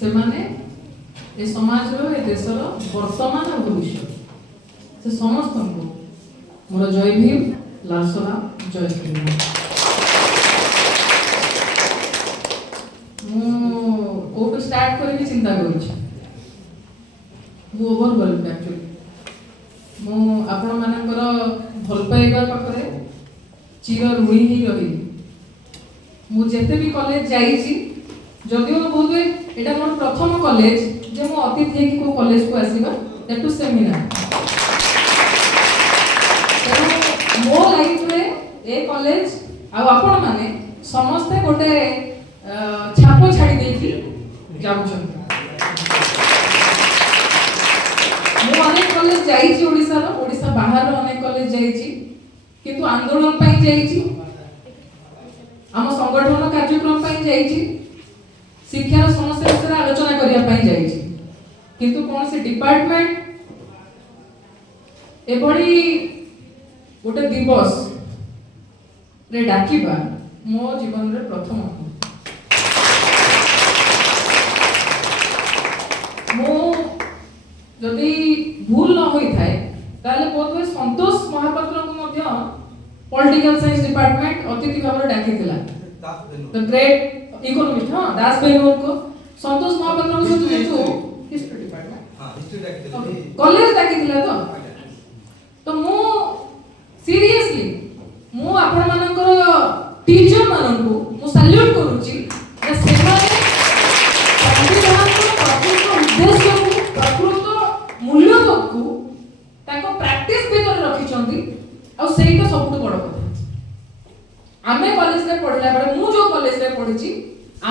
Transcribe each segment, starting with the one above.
से माने ए समाज रो ए देश रो वर्तमान और भविष्य से समस्त को मोर जय भीम लालसरा जय भीम। मु स्टार्ट करी चिंता करूँ मु ओवरवेल्ड एक्चुअली मु आपण मानकर भल पाइबा पाखरे चिर ऋणी ही रही। मु जेते भी कॉलेज जाईची जदिओ बहुत एटा मोर प्रथम कॉलेज जे मु अतिथि है कि को कॉलेज को आसीबा दैट टू सेमिनार मो लाइफ रे ए कॉलेज आ आपण माने समस्त गोटे छाप छाड़ी देकी जाउछन। मु अनेक कॉलेज जाईची ओडिसा बाहर अनेक कॉलेज जाईची किंतु आंदोलन पाई जाईची आम संगठन कार्यक्रम पाई जाईची शिक्षार समस्या विषय आलोचना करिया पाई जाईची किंतु कौन से डिपार्टमेंट एभली गोटे दिवस रे डाकिबा मो जीवन रे प्रथम मो जदि भूल न होई थाए ताले बहुत वे संतोष महापात्र को मध्य पॉलिटिकल साइंस डिपार्टमेंट अतिथि भाव डाकिथिला द ग्रेट इकोनॉमिस्ट हां दास बेनूर को संतोष महापात्र को जो हिस्ट्री डिपार्टमेंट हां हिस्ट्री डाकिथिला कॉलेज डाकिथिला तो मु सीरियसली मु आपण मानकर टीचर माननको मु सैल्यूट करूची जे सेमाने संविधान को प्रकृत उद्देश्य को प्रकृत मूल्यबोध को ताको प्रैक्टिस भीतर रखी चंदी आ सेईटा सबटु बड़ कथा। आमे कॉलेज रे पढला बेले मु जो कॉलेज रे पढिची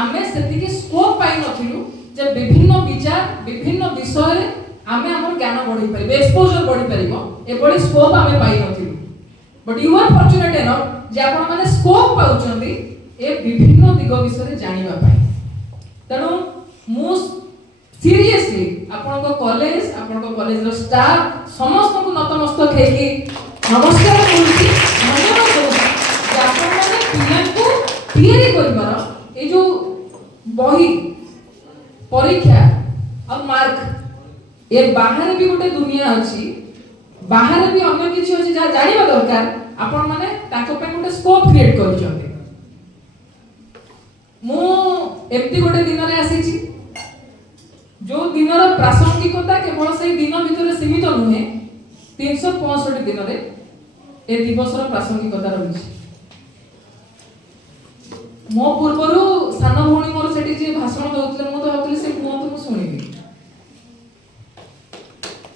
आमे सेति के स्कोप पाई नथिलु जे विभिन्न विचार विभिन्न विषय रे आमे हमर ज्ञान बढ़ी परिबे एक्सपोजर बढ़ी परिबो ए बड़ी स्कोप आमे पाई नथिलु but you are fortunate enough जे आपण माने स्कोप पाउचंदी ए विभिन्न दिग विषय जानिबा पाई। तनो मु सीरियसली आपण को कॉलेज रो स्टाफ समस्त को नतमस्तक हेकी नमस्कार करूची धन्यवाद करूची जे आपण माने पिला को तैयारी करबार ए जो बही परीक्षा और मार्क ए बाहर भी गोटे दुनिया अछि बाहर भी अन्य किछि अछि जा जानिबा दरकार आपण माने ताको पे गोटे स्कोप क्रिएट करछन्ते। मु एम्ति गोटे दिन रे आसीछि जो दिनर प्रासंगिकता केवल से दिन भितर सीमित नुहे 365 दिन रे ए दिवसर प्रासंगिकता रहिछि। मो पूर्वरु सान भौणी मोर सेठी जे भाषण दउतले मु तो भाबतले से मुंह तो सुनिबी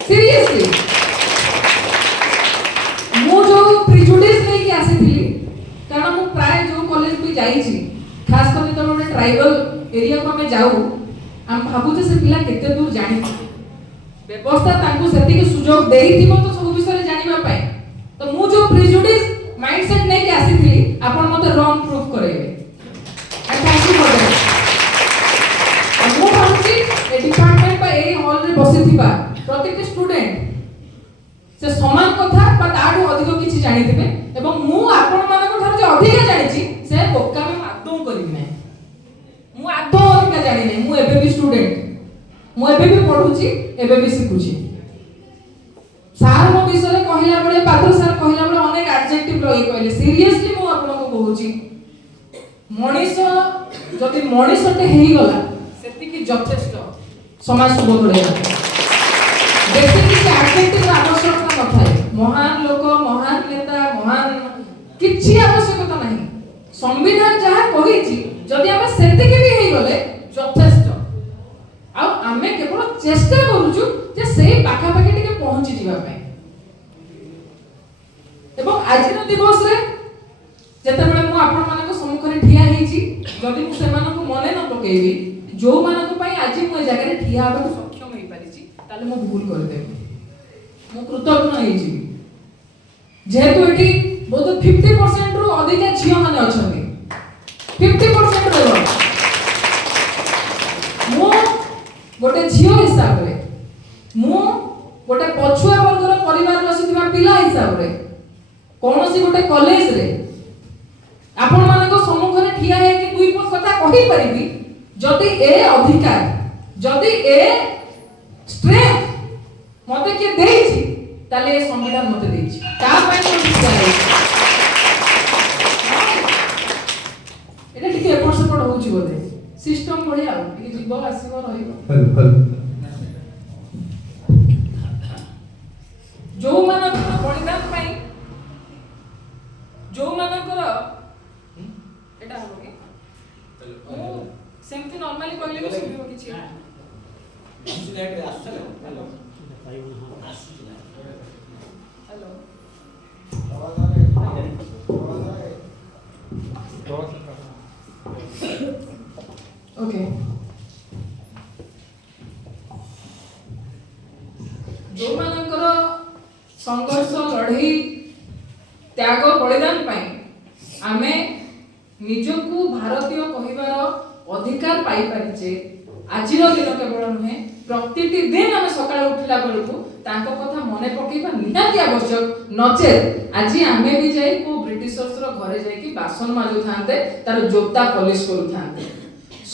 सीरियसली मु जो प्रिजुडिस नहीं आसीथिली कारण मु प्राय जो कॉलेज भी जाईची खास कर तो मोटे ट्राइबल एरिया को हमें जाऊ हम भाबु जे से पिला केते दूर जानि व्यवस्था तांको सेति के सुजोग देइथिबो तो सब विषय जानिबा पाए तो मु जो प्रिजुडिस माइंडसेट नहीं आसीथिली आपण मते रॉन्ग प्रूफ करेबे आई थैंक यू फॉर दैट। मु भाबुची ए डिपार्टमेंट बा ए हॉल रे बसिथिबा प्रत्येक स्टूडेंट से समान कथा बा ताडू अधिक किछि जानिथिबे एवं मु आपण मानको ठार जे अधिक जानिछि से बोका में आदौ करिबि नै मु आदौ अधिक जानि नै मु एबे भी स्टूडेंट मु एबे भी पढुछि एबे भी सिखुछि। सार मो विषय कहिला बेले पात्र सर कहिला बेले अनेक एडजेक्टिव रही कहले सीरियसली मु आपण को कहूछि मनीष जति मनीषटे हेई गला सेति कि यथेष्ट समाज को बदलेला बेसी किसी एडजेक्टिव आवश्यकता न थाए महान लोक महान नेता महान किछि आवश्यकता नहीं संविधान जहा कहिछि जदि हमें सेति के भी हेई गले यथेष्ट आ हमें केवल चेष्टा करूछु जे सेही पाखा पाखी टिके पहुंची जिबा पय एवं आजिर दिवस रे जते बेले मु आपण मानक सम्मुख रे ठिया हेछि जदि मु सेमान को मने न पकेइबी जो मानक पय आजि मु ए जगह रे ठिया होबा सक्षम होई परिछि ताले मु भूल कर देबी मु कृतज्ञ हेछि जेहेतु एठी बहुत 50% रु अधिक झियो माने अछंती 50% रे मु गोटे झियो हिसाब रे मु गोटे पछुआ वर्गर परिवार बसिथिबा पिला हिसाब रे कोनोसी गोटे कॉलेज रे आपण मानको सम्मुख रे ठिया हे कि दुई पद कथा कहि परिबी जति ए अधिकार जदि ए स्ट्रेंथ मते के देछि ताले ए संविधान मते देछि का पय एटा ठीक एपट सेपट होउछि बोले सिस्टम बढ़िया कि जीव आसीबो रहिबो जो मानकर बलिदान पाई जो मानकर एटा हो कि सेमती नॉर्मली कहले भी सुनिबो किछि हेलो ओके जो मानकर संघर्ष लड़ई त्याग बलिदान पाई आमे निजकू भारतीय कहिबार अधिकार पाई परिचे आजिर दिन केवल नुहे प्रतिटी दिन आमे सकाळ उठिला बेलकू तांको कथा मने पकेइबा निहाती आवश्यक नचेत आज आमे भी जाई को ब्रिटिशर्स रो घरे जाई कि बासन माजु थांते तार जोता पॉलिश करू थांते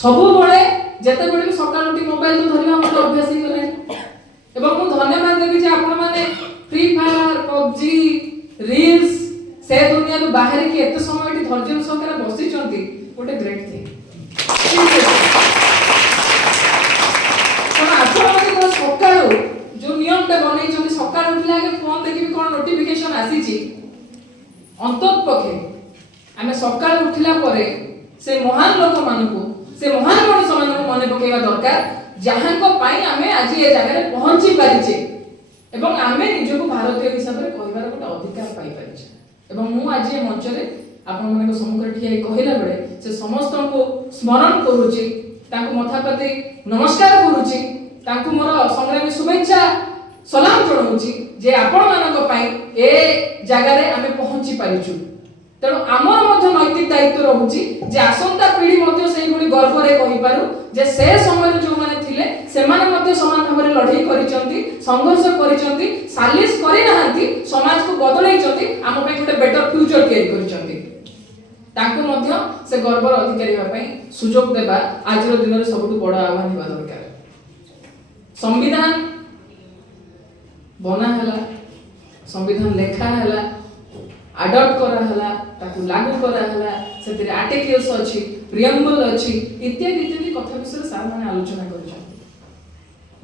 सबु बळे जेते बळे भी सकाळ उठी मोबाइल तो धरिबा हमर अभ्यास ही गले एवं मु धन्यवाद देबी जे आपण माने फ्री फायर पबजी रील्स से दुनिया रो बाहर की एते समय एठी धैर्य सहकारे बसी चंती गोटे ग्रेट थिंग सकाळू जो नियम टा बनै छथि सकाळ उठला के फोन देखि कोन नोटिफिकेशन आसीची अंतत पखे आमे सकाळ उठिला परे से महान लोक मानकू से महान मनुष्य मानकू मने पकेवा दरकार जहां को पाई आमे आज ए जगह रे पहुंची परिचे एवं आमे निजको भारतीय हिसाब रे कहिबार गोटे अधिकार पाई परिचे एवं मु आज ए मंच रे आपण मानको सम्मुख रे ठिया कहिला बेले से समस्त को स्मरण करूची ताको मथापति नमस्कार करूची तांकु मोर संग्रामी शुभेच्छा सलाम जणाउची जे आपण मानक पई ए जगह रे आमे पहुंची परिचु तेणु आमर मध्य नैतिक दायित्व रहुची जे आसंता पीढ़ी मध्य सेही भली गर्व रे कहि पारु जे से समय जो माने थिले से माने मध्य समान भाव रे लढाई करिसंती संघर्ष करिसंती सालिस करि नहांती समाज को बदलाइसंती आम पे गोटे बेटर फ्यूचर क्रिएट करिसंती तांको मध्य से गर्वर अधिकारी होबा पई सुजोग देबा आजिर दिन रे सबटु बड़ आह्वान हेबा दरकार संविधान बना हला संविधान लेखा हला अडॉप्ट करा हला ताकू लागू करा हला सेतिर आर्टिकल्स अछि प्रियम्बल अछि इत्यादि इत्यादि कथा विषय सार माने आलोचना करछ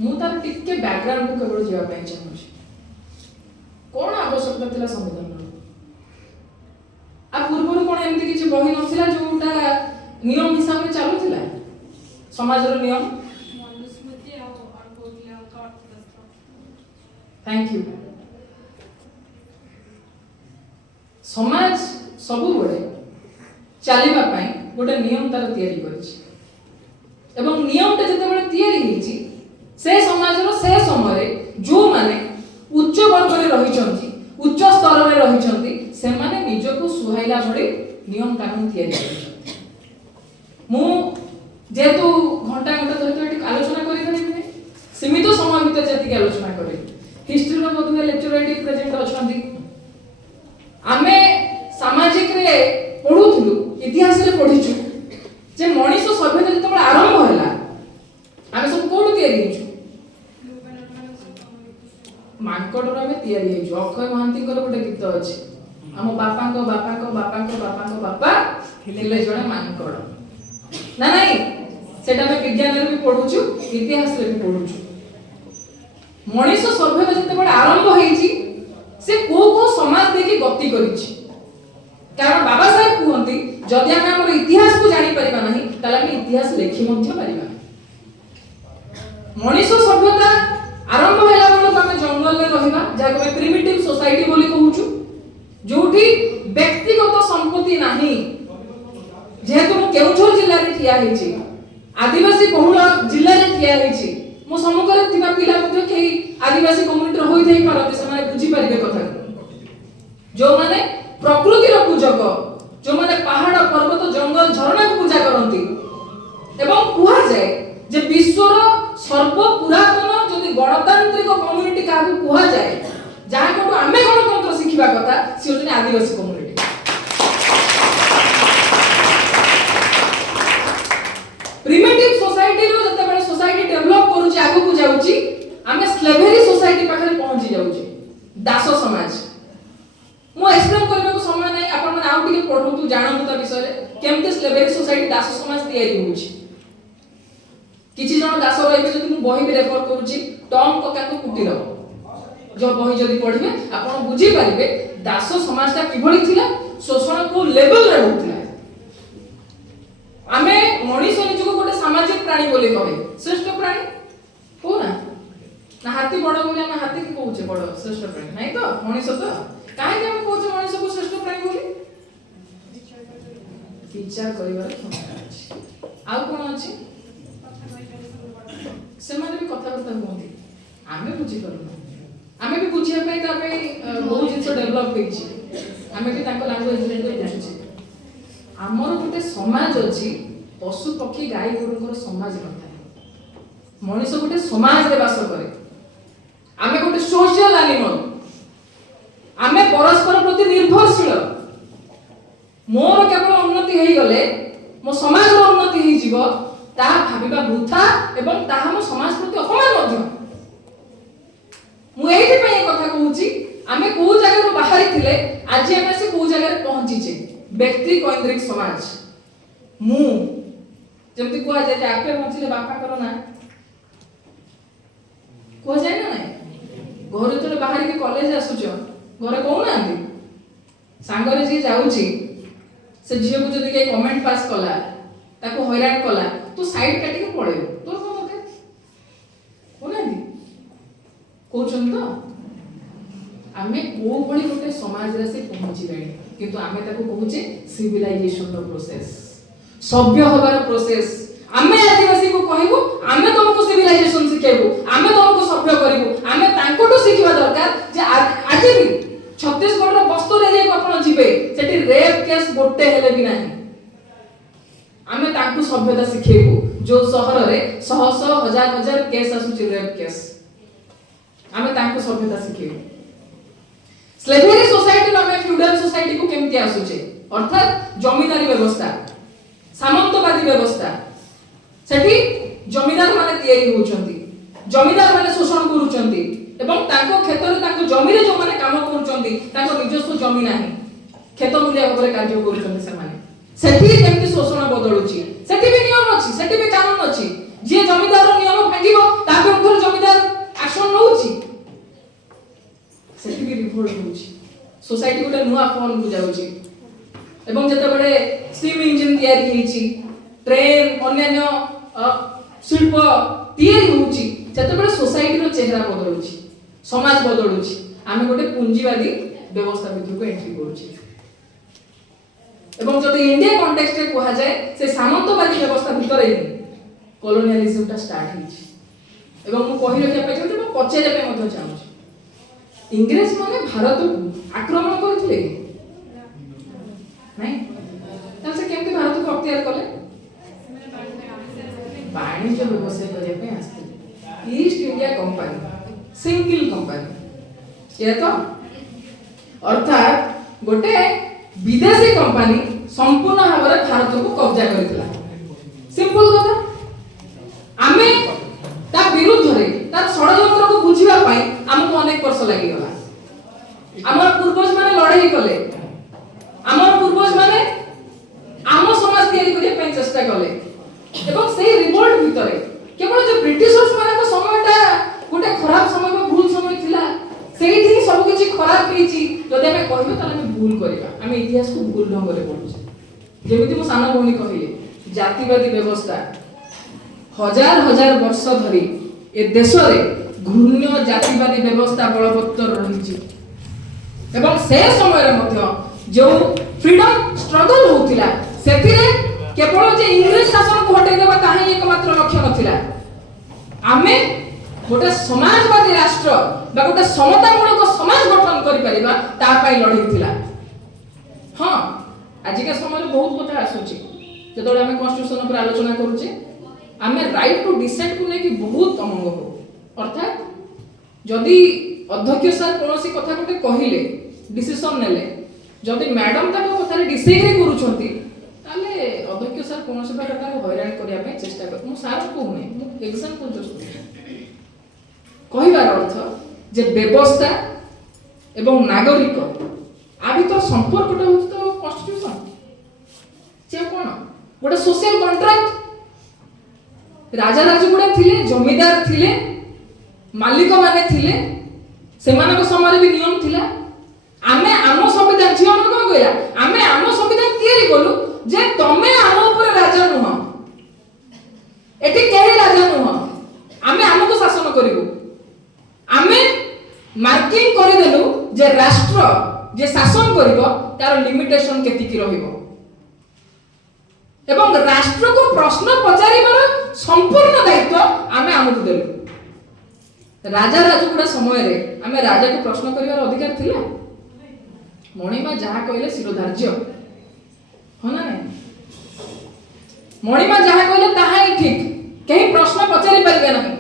मु तार टिके बैकग्राउंड को केवल जीवा पई चाहूछि कोन आवश्यकता थिला संविधान आ पूर्वरु कोन एमति किछि बहि नथिला जोटा नियम हिसाब रे चालुथिला समाज रो नियम थैंक यू समाज सबु बड़े चलिबा पई गोटे नियम तार तयारी करछि एवं नियम ता जते बड़े तयारी हिची से समाज रो से समय रे जो माने उच्च वर्ग रे रहि छथि उच्च स्तर रे रहि छथि से माने निजको सुहाइला बड़े नियम कानून तयारी करछि मु जेतु घंटा घंटा धरि एटी आलोचना करि परिबे सीमित समय भीतर जति आलोचना करि हिस्ट्री रो बधुए लेक्चर एटी प्रेजेंट अछंती आमे सामाजिक रे पढुथुलु इतिहास रे पढिछु जे मनीष सभ्यता जते बड आरंभ होला आमे सब कोड तयारी हिछु मांकड़ रो आमे तयारी हिछु अक्षय महांती कर गोटे गीत अछि हम बापा को बापा थिले जणे मांकड़ ना नाही सेटा में विज्ञान रे भी पढुछु इतिहास रे भी पढुछु मनीष सभ्यता जते बड आरंभ हेछि से को समाज देखि गति करिछि कारण बाबा साहेब कहंती जदि हम हमर इतिहास को जानि परिबा नाही ताला हम इतिहास लेखि मध्य परिबा मनीष सभ्यता आरंभ होला बड हम जंगल रे रहिबा जाको हम प्रिमिटिव सोसाइटी बोली कहूछु जोठी व्यक्तिगत संपत्ति नाही जेहेतु मु केउझर जिल्ला रे ठिया हेछि आदिवासी बहुल जिल्ला रे ठिया हेछि मो सम्मुख रे थिबा पिला मध्य केही आदिवासी कम्युनिटी रो होई थई पारते समाने बुझी परिबे कथा जो माने प्रकृति रो पूजक जो माने पहाड़ पर्वत जंगल झरना को पूजा करंती एवं कुहा जाय जे विश्व रो सर्व पुरातन जदि गणतांत्रिक कम्युनिटी का कुहा जाय जहां को आमे गणतंत्र सिखिबा कथा से होतने आदिवासी कम्युनिटी प्रिमिटिव सोसाइटी रो जते बडे सोसाइटी डेवलप किछि जन दास रहिबे जदि मु बही भी रेफर करूची टॉम कका को कुटीर जो बही जदि पढिबे आपण बुझी पारिबे दास समाजटा किभଳି थिला शोषण को लेवल रे होतिला आमे मनीष निजको गोटे सामाजिक प्राणी बोली कहे श्रेष्ठ प्राणी हो ना हाथी बड़ बोली आमे हाथी की कहूचे बड़ श्रेष्ठ प्राणी नहीं तो मनीष तो काहे के आमे कहूचे मनीष को श्रेष्ठ प्राणी बोली विचार करिवार क्षमता अछि आ कोन अछि से माने भी कथा करता होती आमे बुझी करू आमे भी बुझिया पई ता पे बहुत जिंस डेवलप होईछि आमे भी ताको लैंग्वेज रे बुझुछि आमर गोटे समाज अछि पशु पक्षी गाई गोरुकर समाज नथा मनीष गोटे समाज रे वास करे आमे गोटे सोशल एनिमल आमे परस्पर प्रति निर्भरशील मोर केवल उन्नति हेई गले मो समाज रो उन्नति हेई जीव ता भाबिबा वृथा एवं ता हम समाज प्रति अपमान मध्य मु एठी पई कथा कहूची आमे को जगह रो बाहरी थिले आज आमे से को जगह रे पहुंची छे व्यक्ति केंद्रिक समाज मु जेमति को जाय जे आपे पहुंचले बापा करो ना को जाय ना नहीं घर तो बाहर के कॉलेज आसुचो घरे कहू ना सांगरे जे जाउची से झियो को जदी के कमेंट पास कला ताको हैरान कला तो साइड काटी के पळेबो तो को मते कोना दी कोचन तो आमे को बड़ी गोटे समाज रे से पहुंची गई किंतु आमे ताको कहूचे सिविलाइजेशन रो प्रोसेस सभ्य होबार प्रोसेस आमे आदिवासी को कहबो आमे तुमको सिविलाइजेशन सिखेबो आमे तुमको सभ्य करबो आमे तांकोटो सिखिबा दरकार जे आज भी छत्तीसगढ़ रो बस्तर रे जे आपण जिबे सेठी रेप केस गोटे हेले भी नाही आमे तांको सभ्यता सिखेबो जो शहर रे शह शह हजार हजार केस आसुची रेप केस आमे तांको सभ्यता सिखेबो स्लेवरी सोसाइटी में फ्यूडल सोसाइटी को केमती आसुचे अर्थात जमीदारी व्यवस्था सामंतवादी व्यवस्था सेठी जमीदार माने तयारी होचंती जमीदार माने शोषण करूचंती एवं ताको क्षेत्र रे ताको जमी रे जो माने काम करूचंती ताको निजस्व जमी नाही खेत मूल्य भाबरे कार्य करूचंती से माने सेठी केमती शोषण बदलुची सेठी भी नियम अछि सेठी भी कानून अछि जे जमीदार रो नियम भांगिबो ताके उपर जमीदार एक्शन नउची सेठी भी रिपोर्ट होउची सोसाइटी गोटे नुआ फोन को जाउची एवं जते बडे स्टीम इंजन तयारी हेची ट्रेन अन्य शिल्प तयारी होउची जते बडे सोसाइटी रो चेहरा बदलुची समाज बदलुची आमे गोटे पूंजीवादी व्यवस्था भितर को एंट्री करूची एवं जते इंडिया कॉन्टेक्स्ट रे कोहा जाय से सामंतवादी व्यवस्था भितर ही कॉलोनियलिज्म ता स्टार्ट हेची एवं मु कहि रखिया पय जे पछे जेबे मधो चाहूची इंग्रेज माने भारत को आक्रमण करथिले नहीं तब से केमती भारत को अख्तियार कले वाणिज्य व्यवसाय करे पे आस्ते east India company single company ये तो अर्थात गोटे विदेशी कंपनी संपूर्ण भाବରେ भारत को कब्जा करथिला सिंपल कथा आमे ता विरुद्ध रे ता षडयंत्र को बुझिबा पई हमको अनेक वर्ष लागि गला हमर पूर्वज माने लड़ाई कले हमर पूर्वज माने आम समाज तयारी करिया पई चेष्टा कले एवं सेही रिवोल्ट भितरे केवल जे ब्रिटिशर्स माने को समयटा गोटे खराब समय बा भूल समय थिला सेही सब किछि खराब हेची जदि हमें कहबो त हम भूल करिबा हम इतिहास को भूल ढंग रे पढुछे जेमिति मो सानो भौणी कहिले जातिवादी व्यवस्था हजार हजार वर्ष धरी ए देश रे घृण्य जातिवादी व्यवस्था बलवत्तर रहिछि एवं से समय रे मध्य जो फ्रीडम स्ट्रगल होतिला सेथिरे केवल जे इंग्लिश शासन को हटाई देबा ताही एकमात्र लक्ष्य नथिला आमे गोटे समाजवादी राष्ट्र बा गोटे समतामूलक समाज गठन करि परिबा ता पई लढी थिला हां आज के समय रे बहुत कथा आसुची जतोळे हमें कॉन्स्टिट्यूशन पर आलोचना करूचे आमे राइट टू डिसेंट को लेके बहुत अमंग हो अर्थात जदि अध्यक्ष सर कोनोसी कथा गोटे कहिले डिसीजन नेले जदि मैडम ताको कथा रे डिसएग्री करूछंती ताले अध्यक्ष सर कोनोसी प्रकार को हैरान करिया पे चेष्टा कर मु सार को नै मु एग्जांपल जस्ट कहिबार अर्थ जे व्यवस्था एवं नागरिक आ भीतर संपर्कटा होत तो कॉन्स्टिट्यूशन जे कोन गोटे सोशल कॉन्ट्रैक्ट राजा राजगुड़ा थिले, जमीदार थिले, मालिक माने थिले, सेमानक समय भी नियम थिला। आमे आम संविधान झियो मन कोन कहला, आमे आम संविधान तयारी कलु जे तमे आम ऊपर राजा नुह, एठी केही राजा नुह, आमे आमको शासन करिवु। आमे मार्किंग करिदेलु जे राष्ट्र जे शासन करिवो तार लिमिटेशन केतिकी रहिवो एवं राष्ट्र को प्रश्न पचारिबार संपूर्ण दायित्व आमे आमको देलु। राजा राजगुड़ा समय रे आमे राजा को प्रश्न करिवार अधिकार थिला। मणिमा जहा कहले शिरोधार्य हो ना नहीं, मणिमा जहा कहले ताहा ही ठीक, कहीं प्रश्न पचारि परिबे नहीं।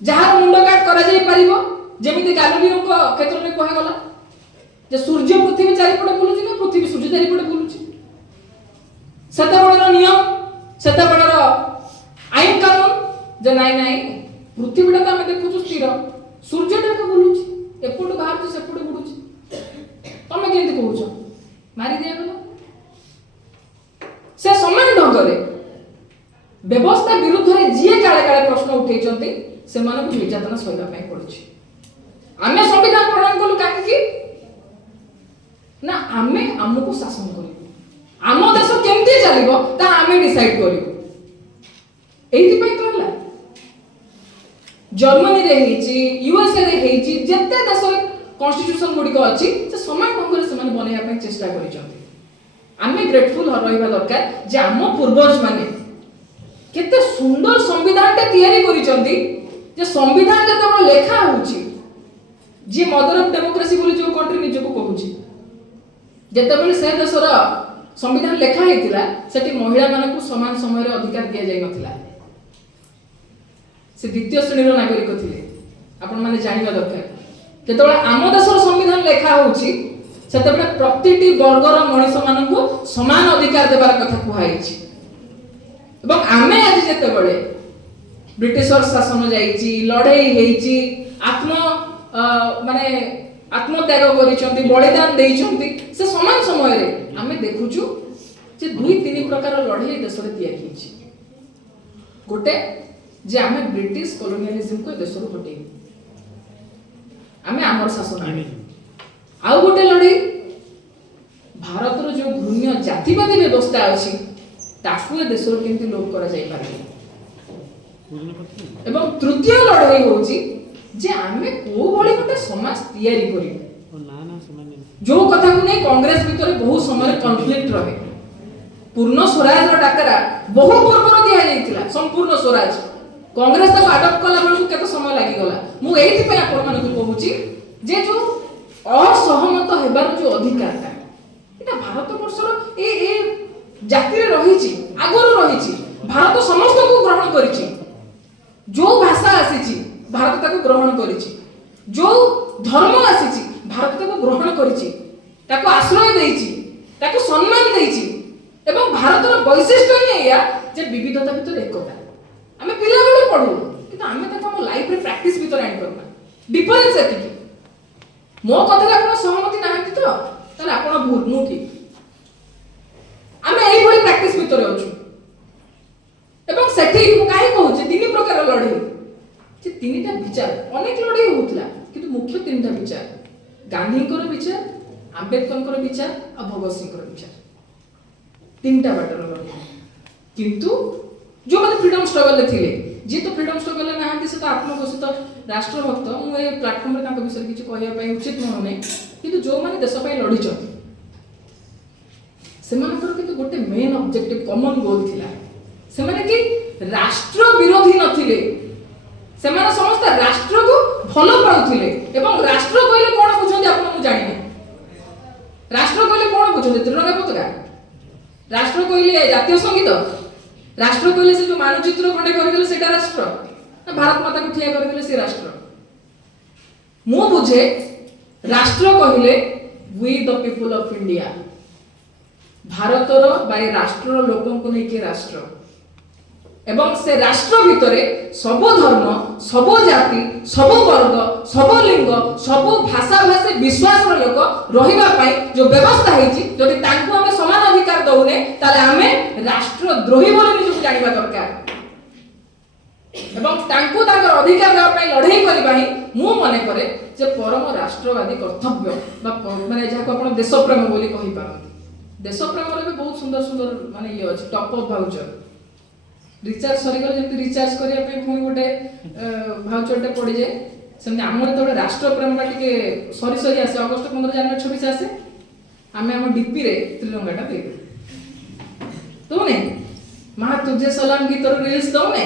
जहार मुंड काट करा जाई परिबो, जेमिति गालिलियो को क्षेत्र में कहा गला जे सूर्य पृथ्वी चारिपटे बुलुची ना पृथ्वी सूर्य चारिपटे बुलुची। सेते बडर नियम, सेते बडर आईन कानून जे नाई नाई पृथ्वीटा तो आमे देखुछु स्थिर, सूर्यटा को बुलुची, एपटु बाहर सेपटु बुलुची, तमे केंति कहूछ मारी दिया गला। से समान ढंगरे व्यवस्था विरुद्ध रे जिए काले काले प्रश्न उठेइचंती से मानक निर्यातना सहिता पई पड़छि। आमे संविधान प्रणाम कलु काकी ना आमे हमको शासन करिवो, आम देश केमती चलिबो ता आमे डिसाइड करिवो। एथि पई तो हला जर्मनी रे हेछि, यूएसए रे हेछि, जत्ते देश कॉन्स्टिट्यूशन गुडी को अछि से समान ढंग रे समान बनेया पई चेष्टा करिचंती। आमे ग्रेटफुल रहिबा दरकार जे आम पूर्वज माने केते सुंदर संविधान ते तयारी करिचंती जे संविधान जते लेखा होछि जे मदर ऑफ डेमोक्रेसी बोली जो कंट्री निजको कहूछि, जते बेले से देशर संविधान लेखा हेतिला सेठी महिला मानकु समान समय रे अधिकार दिया जाय नथिला। से द्वितीय श्रेणी रो नागरिक थिले, आपण माने जानिबा दरकार। जते बेले आम देशर संविधान लेखा होछि सेते बेले प्रतिटी वर्गर मनुष्य मानकु समान अधिकार देबार कथा कुहाइछि। एवं आमे आज जते बेले ब्रिटिशर शासन जाइछि, लड़ाई हेइछि, माने आत्मत्याग करिसंती, बलिदान देइसंती, से समान समय रे आमे देखुछु जे दुई तीन प्रकार लड़ाई देश रे तयार हेइछि। गोटे जे आमे ब्रिटिश कॉलोनियलिज्म को देश रो हटेइ, आमे आमर शासन आमे। आउ गोटे लड़ाई भारत रो जो घृण्य जातिवादी व्यवस्था अछि ताकू ए देश रो केमति लोप करा जाय पारे। एवं तृतीय लड़ाई होछि जे आमे को भली गोटे समाज तयारी करिवो। जो कथा को नै कांग्रेस भीतर बहुत समय कॉन्फ्लिक्ट रहे। पूर्ण स्वराज रो डाकरा बहु पूर्व दिया जायतिला, संपूर्ण स्वराज कांग्रेस तक अडॉप्ट कला बेलू केते समय लागि गला। मु एथि पे आपण मानक कहूची जे जो असहमत हेबार जो अधिकारता एटा भारत वर्षर ए जाति रे रहिछि, आगरो रहिछि। भारत समस्त को ग्रहण करिछि, जो भाषा आसीछि भारत ताको ग्रहण करिछि, जो धर्म आसीछि भारत ताको ग्रहण करिछि, ताको आश्रय देइछि, ताको सम्मान देइछि। एवं भारतर वैशिष्ट्य ही या जे विविधता भीतर एकता। आमे पिला बेले पढु किंतु आमे ताको हम लाइफ रे प्रैक्टिस भीतर आनि करना। डिफरेंस एतिकी। मो कथा रे आपण सहमति नाहंती तो ताले आपण भूल मु ठीक। आमे एई भली प्रैक्टिस भीतर अछु। एवं सेठी मु काहे कहू जे तीन प्रकार लड़ाई जे तीनटा विचार अनेक लड़ाई होतला किंतु मुख्य तीनटा विचार गांधीकर विचार, आंबेडकरकर विचार आ भगत सिंहकर विचार। तीनटा बाटर लड़ाई किंतु जो माने फ्रीडम स्ट्रगल ले थिले जे तो फ्रीडम स्ट्रगल ले नाहंती से तो आत्मघोषित राष्ट्रभक्त मु ए प्लेटफॉर्म रे तांको विषय किछ कहया पई उचित नहोने किंतु जो माने देश पई लड़ी छथि सेमानकर किंतु गोटे मेन ऑब्जेक्टिव कॉमन गोल थिला। सेमाने कि राष्ट्र विरोधी नथिले, सेमाने समस्त राष्ट्र को भलो पाउथिले। एवं राष्ट्र कहले कोन बुझंती आपण मु जानि नै। राष्ट्र कहले कोन बुझंती त्रिरंगा पताका, राष्ट्र कहले जातीय संगीत, राष्ट्र कहले से जो मानचित्र खंडे करदेले सेटा राष्ट्र ना भारत माता को ठिया करदेले से राष्ट्र। मु बुझे राष्ट्र कहले we the people of India, भारतर बाय राष्ट्र लोकन को नै के राष्ट्र। एवं से राष्ट्र भितरे सब धर्म, सब जाति, सब वर्ग, सब लिंग, सब भाषा भाषी विश्वास रो लोक रहिबा पई जो व्यवस्था हेछि जदि तांको हमें समान अधिकार दउने ताले हमें राष्ट्र द्रोही बोली निजु जानिबा दरकार। तांको ताकर अधिकार देवा पई लढाई करबा ही मु मने करे जे परम राष्ट्रवादी कर्तव्य माने जाको आपण देश प्रेम बोली कहि पारत देश प्रेम रे भी बहुत सुंदर सुंदर माने ये अछि टॉप अप भाउचर रिचार्ज सरी गले जेंति रिचार्ज करिया पे पुनी गोटे भाउचर टे पड़ी जाय सेमति हमर तो राष्ट्र प्रेम का टिके सरी सरी आसे अगस्त 15 जनवरी 26 आसे आमे हम डीपी रे त्रिरंगाटा दे तो ने मा तुझे सलाम गीत रो रील्स दो ने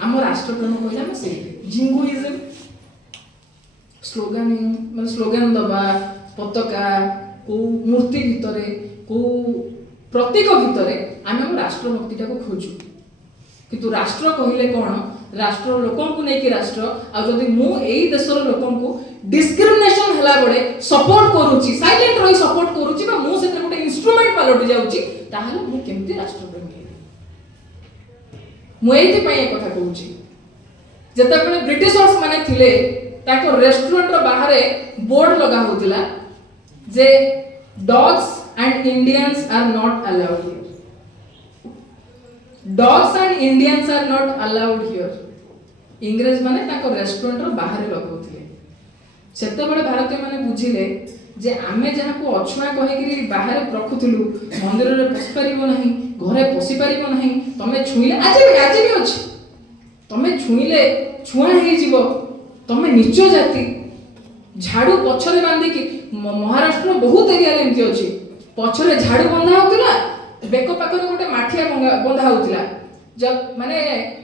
हम राष्ट्र प्रेम कहला हम से जिंगुइज्म स्लोगन मतलब स्लोगन दबा पताका को मूर्ति भितरे को प्रतीक भितरे आमे हम राष्ट्र भक्तिटा को खोजु किंतु राष्ट्र कहिले कोन राष्ट्र लोकन को नै कि राष्ट्र आ जदी मु एई देशर लोकन को डिस्क्रिमिनेशन हला बडे सपोर्ट करूची साइलेंट रही सपोर्ट करूची बा मु सेते गोटे इंस्ट्रूमेंट पालट जाउची ताहाले मु केमति राष्ट्र प्रेमी मु एइति पई एक कथा कहूची जेता बडे ब्रिटिशर्स माने थिले ताको रेस्टोरेंट रो बाहरे बोर्ड लगा होतिला जे dogs and Indians are not allowed here dogs and Indians are not allowed here इंग्रेज माने ताको रेस्टोरेंट रो बाहरे लगाउथिले सेते बडे भारतीय माने बुझिले जे आमे जहा को अछुआ कहिगिरी बाहरे रखुथुलु मंदिर रे पसि परिबो नाही घरे पसि परिबो नाही तमे छुइले आज भी अछि तमे छुइले छुआ हे जीवो तमे नीच जाति झाड़ू पछरे बांधी कि महाराष्ट्र बहुत एरिया रे एमति अछि पछरे झाड़ू बंधा होतिला बेको पाखरे गोटे माठिया बंधा होतिला जब माने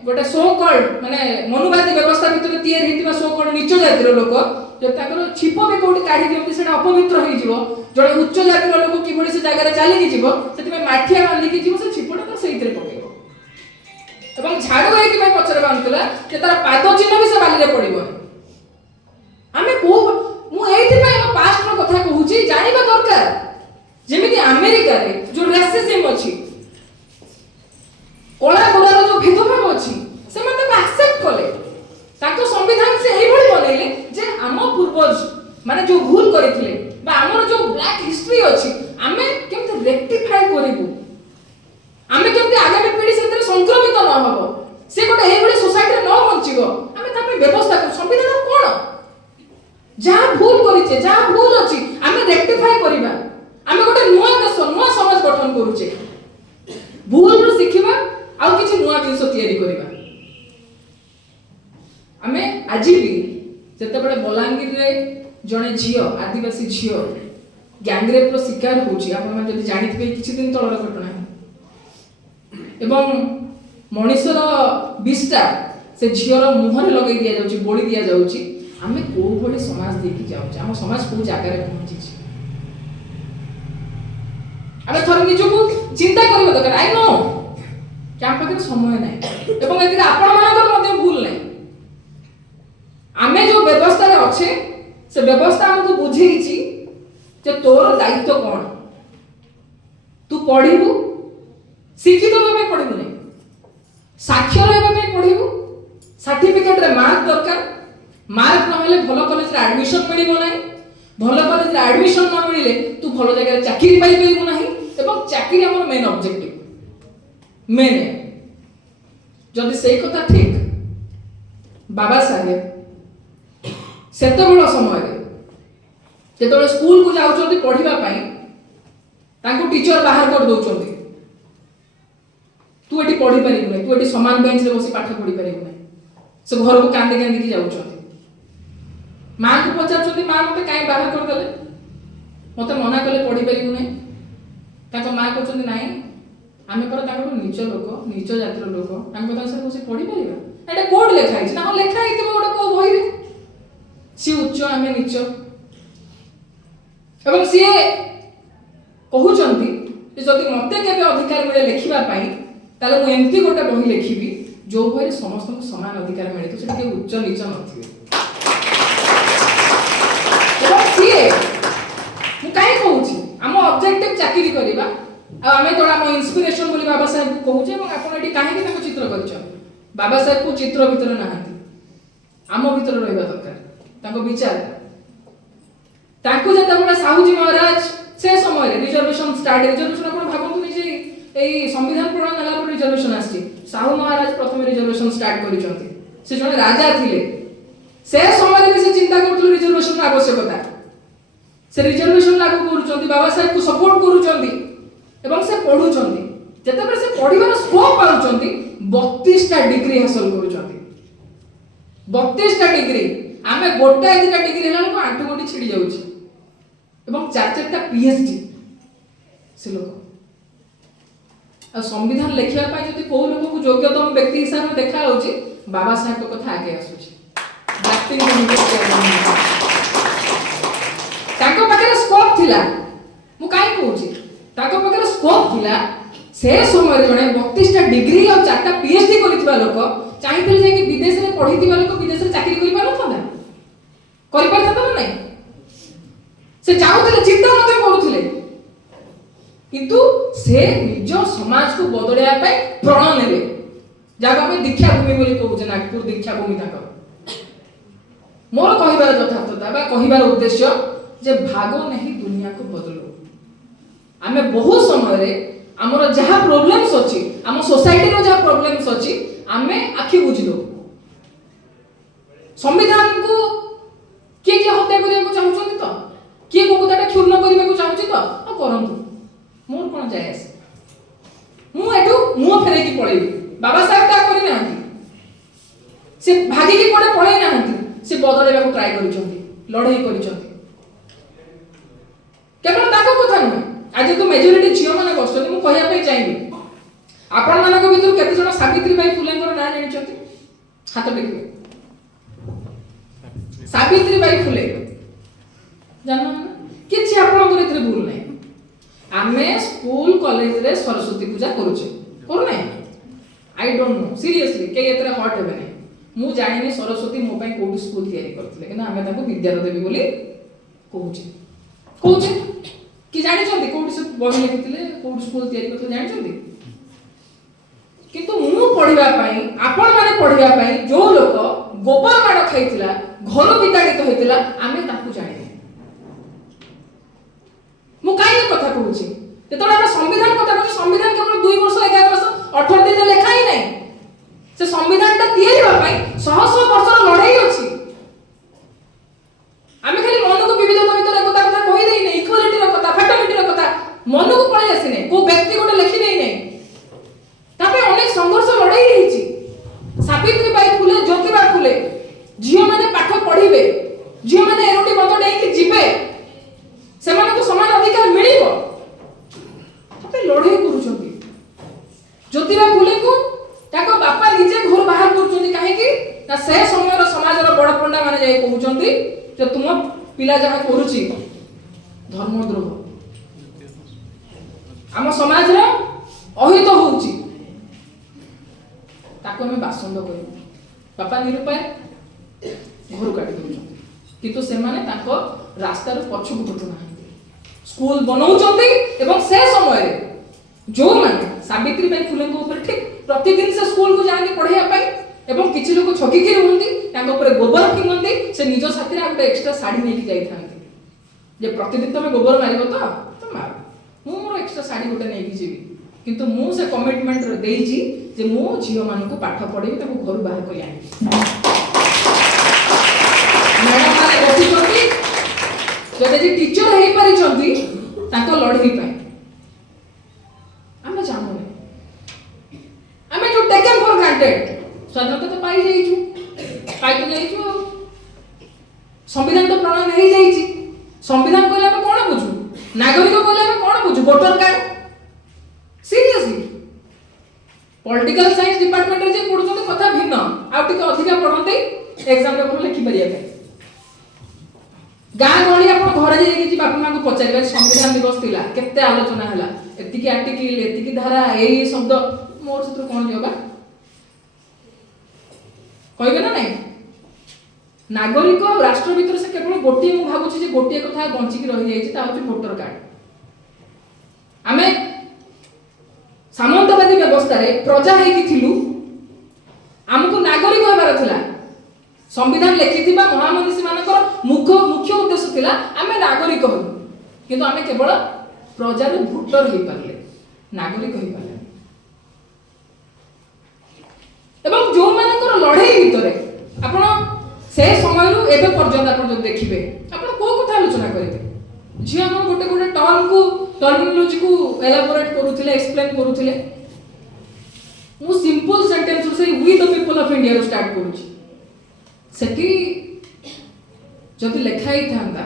गोटे सो कॉल्ड माने मनुवादी व्यवस्था भितर तयार हेतिबा सो कॉल्ड नीच जातिर लोक जब ताकर छिप भी कोठी काढी दियंती सेटा अपवित्र होई जिवो जडे उच्च जातिर लोक कि भली से जागा रे चाली कि जिवो सेति में माठिया बांधी कि जिवो से छिपटा तो सेइतरे पकेबो एवं झाड़ू एति में पछरे बांधतिला जे तार पाद चिन्ह भी से बाली रे पडिबो आमे को मु एति में हम पास्ट रो कथा कहूची जानिबा दरकार जेमिति अमेरिका रे जो रेसिज्म अछि कोला गोरा जो भेदभाव अछि से मते एक्सेप्ट कले ताको संविधान से एई भली बनेले जे हम पूर्वज माने जो भूल करिथिले बा हमर जो ब्लैक हिस्ट्री अछि आमे केमते रेक्टिफाई करिवु आमे केमते आगामी पीढ़ी सेतरे संक्रमित न होबो से गोटे एई भली सोसाइटी रे न बंचिबो आमे तापे व्यवस्था कर संविधान कोन जहाँ भूल करिचे जहाँ भूल अछि आमे रेक्टिफाई करिबा आमे गोटे नुवा देश नुवा समाज गठन करूचे भूल रो सिखिबा आउ किछि नुवा जिंस तयारी करिबा आमे आजि भी जते बडे बलांगीर रे जणे झियो आदिवासी झियो गैंगरेप रो शिकार होउची आपण मन जदि जानिथिबे किछि दिन तळर घटना एवं मनुष्यर बिस्टा से झियर मुहरे लगै दिया जाउची बोली दिया जाउची आमे को भली समाज देखि जाउची हम समाज को जागा रे पहुंची छी आमे थोर निजो को चिंता करबो दरकार आई नो क्या पाखे समय नै एवं एति आपण मानकर मध्ये भूल नै आमे जो व्यवस्था रे अछि से व्यवस्था हमको बुझेइची जे तोर दायित्व कोन तू पढिबू शिक्षित होबे पे पढिबू नै साक्षर होबे पे पढिबू सर्टिफिकेट रे मार्क दरकार मार्क न होले भलो कॉलेज रे एडमिशन मिलिबो नै भलो कॉलेज रे एडमिशन न मिलिले तू भलो जगह चाकरी पाई परिबो नाही एवं चाकरी हमर मेन ऑब्जेक्टिव मेन जदि सेई कथा ठीक बाबा साहेब सेते बड़ समय रे जेतोले स्कूल को जाउचोंती पढिबा पई तांको टीचर बाहर कर दोचोंती तू एटी पढी परिबु नै तू एटी समान बेंच रे बसी पाठ पढी परिबु नै से घर को कांदी कांदी की जाउचोंती मां को पचारचोंती मां मते काई बाहर कर देले मते मना कले पढी परिबु नै ताको मां कहचोंती नाही आमे पर ताको नीच लोक नीच जातिर लोक हम कथा से बसी पढी परिबा एटा कोड लेखा हिच ना लेखा हित गोटे को बही रे सी उच्च आमे नीच एवं सी कहउचंती जे जदि मते केबे अधिकार मिले लेखिबा पई ताले मु एम्ति गोटे बही लेखिबी जो बही समस्त को समान अधिकार मिले तो सेटा के उच्च नीच नथिबे एवं सी मु काई कहउची हम ऑब्जेक्टिव चाकरी करिबा आ आमे तोडा हम इंस्पिरेशन बोली बाबा साहेब को कहउचे एवं आपण एटी काहे के ताको चित्र करिछ बाबा साहेब को चित्र भीतर नाहंती आम भीतर रहबा दरकार ताको विचार ताको जता बडा साहूजी महाराज से समय रे रिजर्वेशन स्टार्ट रिजर्वेशन आपण भाबंतु निजे एई संविधान प्रणाली नला पर रिजर्वेशन आछि साहू महाराज प्रथम रिजर्वेशन स्टार्ट करिसंती से जने राजा थिले से समय में से चिंता करथुले रिजर्वेशन आवश्यकता से रिजर्वेशन लागू करूचंती बाबा साहेब को सपोर्ट करूचंती एवं से पढुचंती जेतेबे से पढिबार स्कोप पाउचंती 32 टा डिग्री हासिल करूचंती 32 टा डिग्री आमे गोटा दिटा डिग्री हेला को आंटू गोटी छिड़ी जाउची एवं 4 टा पीएचडी से लोक आ संविधान लेखिया पाई जति को लोक को योग्यतम व्यक्ति हिसाब में देखा होची बाबा साहेब को कथा आगे आसुची ड्राफ्टिंग ताको पाखे स्कोप थिला मु काई कहूची ताको पाखे स्कोप थिला से समय जने 32 टा डिग्री और 4 टा पीएचडी करितबा लोक चाहिथिले जे कि विदेश रे पढितिबा लोक विदेश रे चाकरी करि पारथांदा करि पारथांदा नै से चाहुथिले चिंता मते करूथिले किंतु से निज समाज को बदलया पाई प्रण नेले जाको हम दीक्षा भूमि बोली कहूचे नागपुर दीक्षा भूमि ताकर मोर कहिबार यथार्थता बा कहिबार उद्देश्य जे भागो नहीं दुनिया को बदलो आमे बहु समय रे हमर जहा प्रॉब्लम्स अछि हम सोसाइटी रो जहा प्रॉब्लम्स अछि आमे आखि बुझलो संविधान को के हत्या करिया को चाहुछन तो के कोकुदाटा क्षुर्ण करिया को चाहुछि तो करंतु मोर कोन जाय आसे मु एठू मुंह फेरे की पळेबी बाबा साहेब ता करि नाहंती से भागी की कोडे पळै नाहंती से बदलेबा को ट्राई करिसंती लढाई करिसंती केवल ताको कथा न आज तो मेजॉरिटी झियो माने बसते मु कहिया पे चाहिबी आपण मानक भितर केते जण सावित्री बाई फुलेंकर ना जानिचंती हाथ देखिबे सावित्री बाई फुले जानना किछि आपण को एतरे भूल नै आमे स्कूल कॉलेज रे सरस्वती पूजा करूचे करू नै आई डोंट नो सीरियसली के एतरे हॉट हेबे नै मु जानिनी सरस्वती मो पई कोडी स्कूल तयारी करथिले कि ना आमे ताको विद्यार देबी बोली कहूचे कि जानि छथि कोडी से बहि लिखिथिले कोडी स्कूल तयारी करथिले जानि छथि किंतु मु पढिबा पई आपण माने पढिबा पई जो लोक गोबर माड खाइथिला घर विताड़ित होइथिला आमे ताकू जानि मु काई कथा कहूची जेतोला हम संविधान कथा कहू संविधान केवल 2 वर्ष 11 वर्ष 18 दिन लेखा ही नहीं से संविधान ता तयारी बा पई 100 वर्ष लड़ाई अछि आमे खाली मन को विविधता भीतर एकता कथा कहि देई नै इक्वालिटी रो कथा फैटर्निटी रो कथा मन को पळै आसी नै को व्यक्ति कोटे लिखि देई नै तापे अनेक संघर्ष लड़ाई रहिछि सावित्री बाई फुले ज्योतिबा फुले झियो माने पाठ पढिबे झियो माने एरोटी मत देई कि जिबे सेमान को समान अधिकार मिलिबो तापे लड़ाई करूछंती ज्योतिबा फुले को ताको बापा निजे घर बाहर करूछंती काहे कि ना से समय रो समाज रो बड़ पंडा माने जाय कहउछंती जे तुम पिला जहा करूची धर्मद्रोह आम समाज रो अहित होउची ताको हम बासंद करू बापा निरुपाय घर काटी दउछंती किंतु से माने ताको रास्ता रो पछु गुटु नाही स्कूल बनाउछंती एवं से समय रे जो माने सावित्री बाई फुले को ऊपर ठीक प्रतिदिन से स्कूल को जानी पढ़ाया पाई एवं किछि लोक छकी की रहंती तांको ऊपर गोबर फिंगंती से निजो साथी रे आगटे एक्स्ट्रा साड़ी नेकी जाई थांती जे प्रतिदिन तमे गोबर मारिबो तो मार मु मोर एक्स्ट्रा साड़ी गोटे नेकी जीवी किंतु मु से कमिटमेंट रे देइची जे मु झियो मान को पाठ पढेबी ताको घर बाहर करि आनी मैडम माने बसी छथि जदे जे टीचर हेई पारि छथि ताको लढई पाई आमे जानो नै आमे जो टेकन फॉर ग्रांटेड स्वाधीनता तो पाई जाइछु पाई तो जाइछु संविधान तो प्रणयन हेई जाइछि संविधान कहले हम कोन बुझु नागरिक कहले हम कोन बुझु voter card seriously political science department रे जे पढुछन कथा भिन्न आ टिके अधिका पढन्ते एग्जाम रे बोले लिखि परिया पे गां गली आपण घरे जे कि बापा मां को पचारिबा संविधान दिवस थिला केते आलोचना हला एतिकी आर्टिकल एतिकी धारा एई शब्द मोर सूत्र कोन जोबा कहबे ना नहीं नागरिक और राष्ट्र भीतर से केवल गोटी मु भाबुची जे गोटी कथा बंची की रहि जाईची ता होची वोटर कार्ड आमे सामंतवादी व्यवस्था रे प्रजा हेकी थिलु हमको नागरिक होबार थिला संविधान लिखिथिबा महामनीषी मानकर मुख्य उद्देश्य थिला आमे नागरिक हो किंतु आमे केवल प्रजा रे वोटर होई पारले नागरिक होई पारले एवं जो मानकर लड़ाई ভিতরে আপন से समय रु एबे पर्यंत आपण जो देखिबे आपण को कथा आलोचना करिवे जी हम गोटे गोटे टर्मिनोलॉजी को एलाबोरेट करूथिले एक्सप्लेन करूथिले मु सिंपल सेंटेंस से we the people of India रो स्टार्ट करूची सेठी जदि लेखा ही थांदा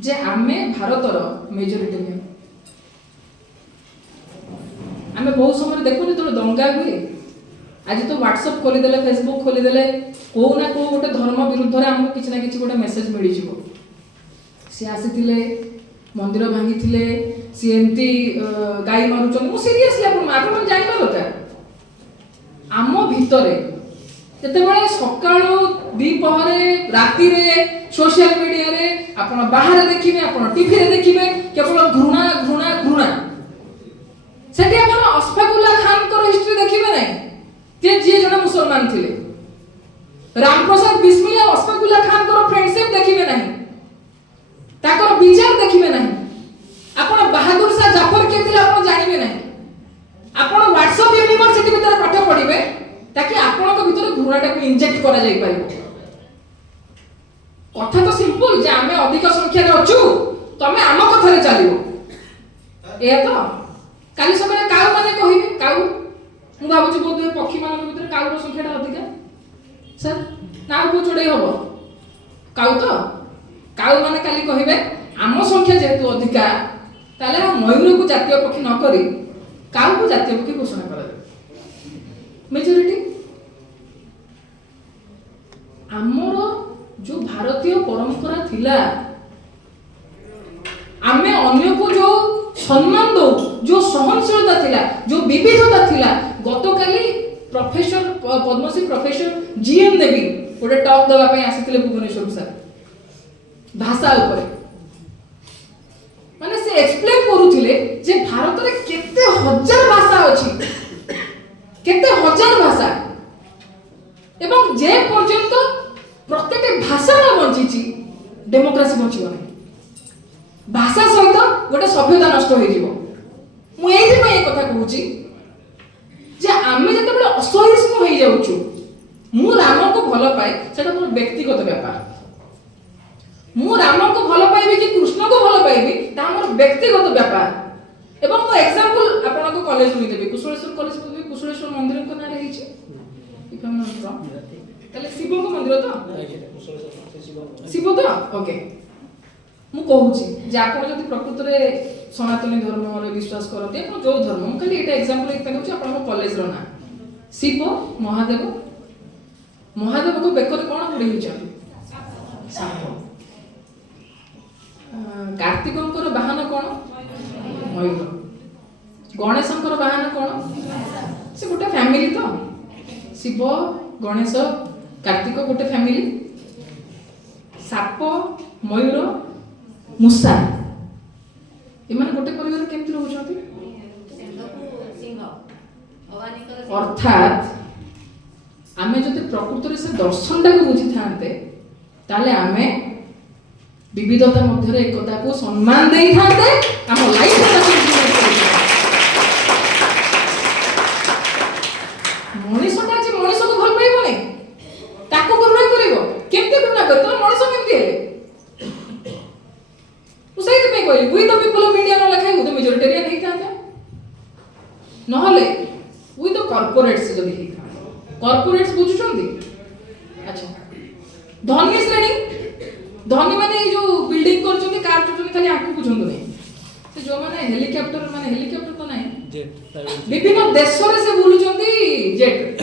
जे आमे भारतर मेजॉरिटी में आमे बहुत समय देखो तो दंगा हुए आज तो व्हाट्सएप खोली देले फेसबुक खोली देले को ना को गोटे धर्म विरुद्ध रे हमको किछ ना किछ गोटे मेसेज मिली जिवो सी आसीथिले मंदिर भांगीथिले सी एमती गाई मारुचन मु सीरियसली आपण जानिबा दरकार आम भितरे जते बेले सकाळो दीपहरे राती रे सोशल मीडिया रे आपण बाहर देखिबे आपण टीवी रे देखिबे केवल घृणा घृणा घृणा सेठी आपण अशफाकुल्ला खान को हिस्ट्री देखिबे नै जे जे जने मुसलमान थिले रामप्रसाद बिस्मिल और अशफाकुल्ला खान को फ्रेंडशिप देखिबे नहीं ताकर विचार देखिबे नहीं आपण बहादुर शाह जाफर के थिले आपण जानिबे नहीं आपण व्हाट्सएप यूनिवर्सिटी भीतर पाठ पढिबे ताकि आपण को भीतर घृणाटा को इंजेक्ट करा जाई पारिबो कथा तो सिंपल जे आमे अधिक संख्या रे अछु तमे आम कथा रे चलिबो ए तो काली सकाळे काउ माने कहिबे काउ मु भाबुची बोध पक्षी मान भीतर काउ रो संख्याटा अधिका सर ना को चढ़ई हबो काउ तो काउ माने काली कहिबे आम संख्या जेतु अधिका ताले हम मयूर को जातीय पक्षी न करी काउ को जातीय पक्षी घोषणा करा मेजॉरिटी हमरो जो भारतीय परंपरा थिला आमे अन्य को जो सम्मान दो जो सहनशीलता थिला जो विविधता थिला गतकाली प्रोफेसर पद्मश्री प्रोफेसर जीएम देवी गोटे टॉक दवा पे आसीथिले भुवनेश्वर सर भाषा ऊपर माने से एक्सप्लेन करूथिले जे भारत रे केते हजार भाषा अछि केते हजार भाषा एवं जे पर्यंत प्रत्येक भाषा न बंचिची डेमोक्रेसी बंचिबो नै भाषा सहित गोटे सभ्यता नष्ट हो जिवो मु एथि में एक कथा कहूची जे आमे जते बेले असहिष्णु हो जाउछु मु राम को भलो पाए सेटा मोर व्यक्तिगत व्यापार मु राम को भलो पाइबे कि कृष्ण को भलो पाइबे ता मोर व्यक्तिगत व्यापार एवं मु एग्जांपल आपन को कॉलेज में देबे कुशलेश्वर कॉलेज में कुशलेश्वर मंदिर को नारे हिची if I am not wrong तले शिव को मंदिर तो शिव तो ओके मु कहूची जे आपण जति प्रकृत रे सनातनी धर्म रे विश्वास करते आपण जो धर्म मु खाली एटा एग्जांपल एक कहूची आपण को कॉलेज रो ना शिव महादेव महादेव को बेकर कोन पड़ी हिचा साप कार्तिकंकर वाहन कोन मयूर गणेशंकर वाहन कोन से गोटे फैमिली तो शिव गणेश कार्तिक गोटे फैमिली साप मयूर मुसा एमाने गोटे परिवार केमति रहउछथि अर्थात आमे जति प्रकृत रे से दर्शनटा को बुझी थांते ताले आमे विविधता मध्य रे एकता को सम्मान देई थांते हम लाइफ मनीषटा जे मनीष को भल पाइबो नै ताको करुणा करिवो केमति करुणा कर तो मनीष केमति हेले उसाई पे कोई we the people of India न लखाई तो मेजॉरिटेरियन ही था नहले वी द कॉर्पोरेट्स जदी ही था कॉर्पोरेट्स बुझुछंदी अच्छा धनी श्रेणी धनी माने जो बिल्डिंग करछंदी कार चुचंदी खाली आंखु बुझंदो नै से जो माने हेलिकॉप्टर तो नै जेट विभिन्न देश रे से बुलुछंदी जेट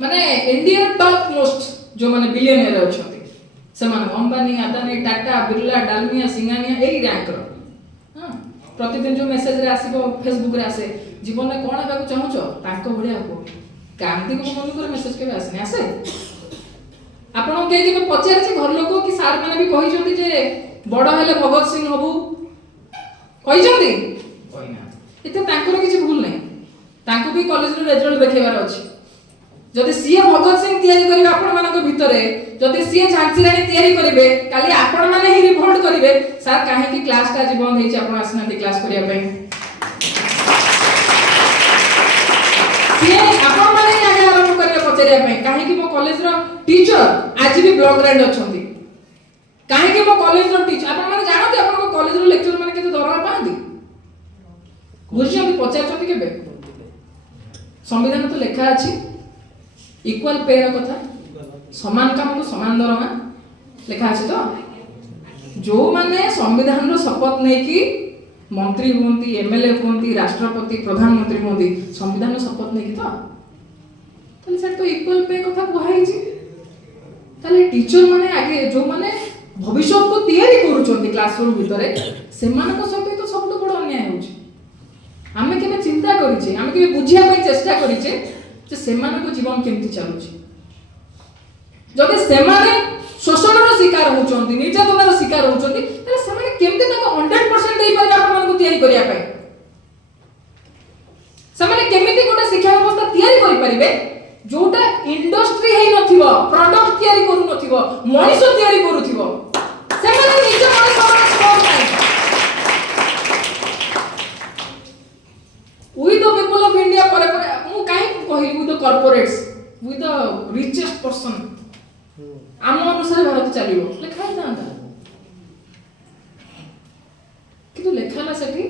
माने इंडिया टॉप मोस्ट जो माने बिलियनियर अछंती समान अंबानी अदानी टाटा बिरला डालमिया सिंगानिया एई रैंक रो हां प्रतिदिन जो मेसेज रे आसीबो फेसबुक रे आसे जीवन में कोन हेबाकू चाहूचो ताको भलिया हो गांधी को मन कर मेसेज केबे आसे आसे आपण के जे पचारे छै घर लोक कि सार माने भी कहि जंदी जे बड़ हेले भगत सिंह हबू कहि जंदी कहिना एते तांकर किछि भूल नै तांको भी कॉलेज रे रिजल्ट देखेबार अछि जदि सीए भगत सिंह तैयारी करिवे आपण मानक भितरे जदि सीए झांसी रानी तैयारी करिवे काली आपण माने ही रिवोल्ट करिवे सर काहे कि क्लास ता जीवन हेछि आपण आसना क्लास करिया पई सीए आपण माने आगे आरंभ करिया करिया पे काहे कि मो कॉलेज रो टीचर आज भी ब्लॉक ग्रांड अछंती काहे कि मो कॉलेज रो टीचर आपण माने जानते आपण को कॉलेज रो लेक्चर माने केते दरमा पांदी बुझी हम पचार छथि केबे संविधान तो लिखा अछि इक्वल पे रो कथा समान काम को समान दरमा लिखा अछि तो जो माने संविधान रो शपथ नै कि मंत्री होंती एमएलए होंती राष्ट्रपति प्रधानमंत्री होंती संविधान शपथ नहीं कि तो सर तो इक्वल पे कथा कहै छी ताले टीचर माने आगे जो माने भविष्य को तैयारी करूछंती क्लासरूम भितरे सेमान को सहित तो सबटो बड़ अन्याय होछि आमे केबे चिंता करिछे आमे केबे बुझिया पई चेष्टा करिछे जे सेमान को जीवन केमति चलुछि जदि सेमाने शोषणर शिकार होचंती निर्यातनार शिकार होचंती ताले सेमाने केमति ताको 100% देई पारे आपण मानको तैयारी करिया पई सेमाने केमिति गोटे शिक्षा व्यवस्था तैयारी करि परिबे जोटा इंडस्ट्री हेई नथिबो प्रोडक्ट तैयारी करू नथिबो मनुष्य तैयारी करूथिबो सेमाने निज मन समान स्कोर नाही with the people of India pare pare मु काहे कहि with the corporates with the richest person आम अनुसार भारत चलिबो लेखा जांदा किंतु लेखा ना सेठी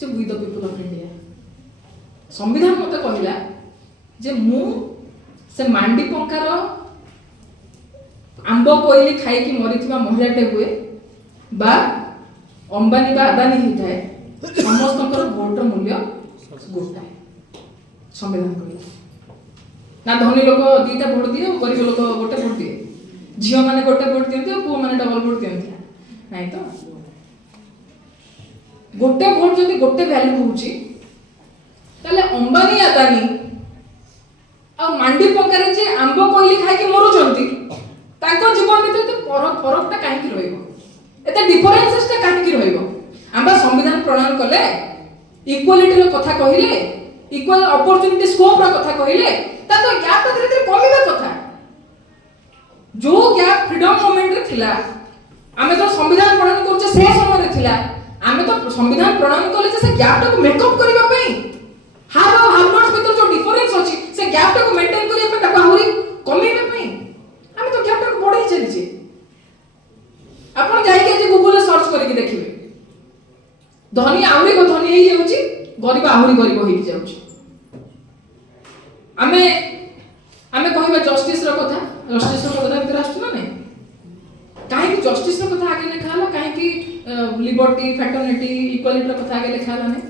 जे we the people of India संविधान मते कहिला जे मु से मांडी पंकार आंबो कोइली खाई कि मरिथिबा महिलाटे हुए बा अंबानी बा अदानी हिताए समस्तकर वोटर मूल्य गोटाए संविधान कहिला ना धनी लोक दीटा वोट दिए गरीब लोक गोटे वोट दिए झियो माने गोटे वोट दियंती पुओ माने डबल वोट दियंती नाही तो गोटे वोट जदि गोटे वैल्यू होउची ताले अंबानी अदानी आ मांडी पकारे जे आंबो कोइली खाइ के मरुचंती ताको जीवन भितर तो फरक ता काहे की रहइबो एते डिफरेंसेस ता काहे की रहइबो आंबा संविधान प्रणयन कले इक्वालिटी रो कथा कहिले इक्वल अपॉर्चुनिटी स्कोप रो कथा कहिले ता तो गैप तो धीरे धीरे कमिबा कथा जो गैप फ्रीडम मूवमेंट रे थिला आमे तो संविधान प्रणयन करछे से समय रे थिला आमे तो संविधान प्रणयन कले जे से गैप टा को मेकअप करबा पई हाव हाव नॉट भीतर जो डिफरेंस अछि से गैप टा को मेंटेन करिया पे ता आहुरी कमिबा पई आमे तो गैप टा को बढ़ाई चली आपण जाई के जे गूगल रे सर्च करके देखिबे धनी आहुरी को धनी हेई जाउची गरीब आहुरी गरीब हेई जाउची आमे आमे कहिबा जस्टिस रो कथा भीतर आछू ना नै काहे कि जस्टिस रो कथा आगे लिखा हला काहे कि लिबर्टी फ्रैटर्निटी इक्वालिटी रो कथा आगे लिखा हला नै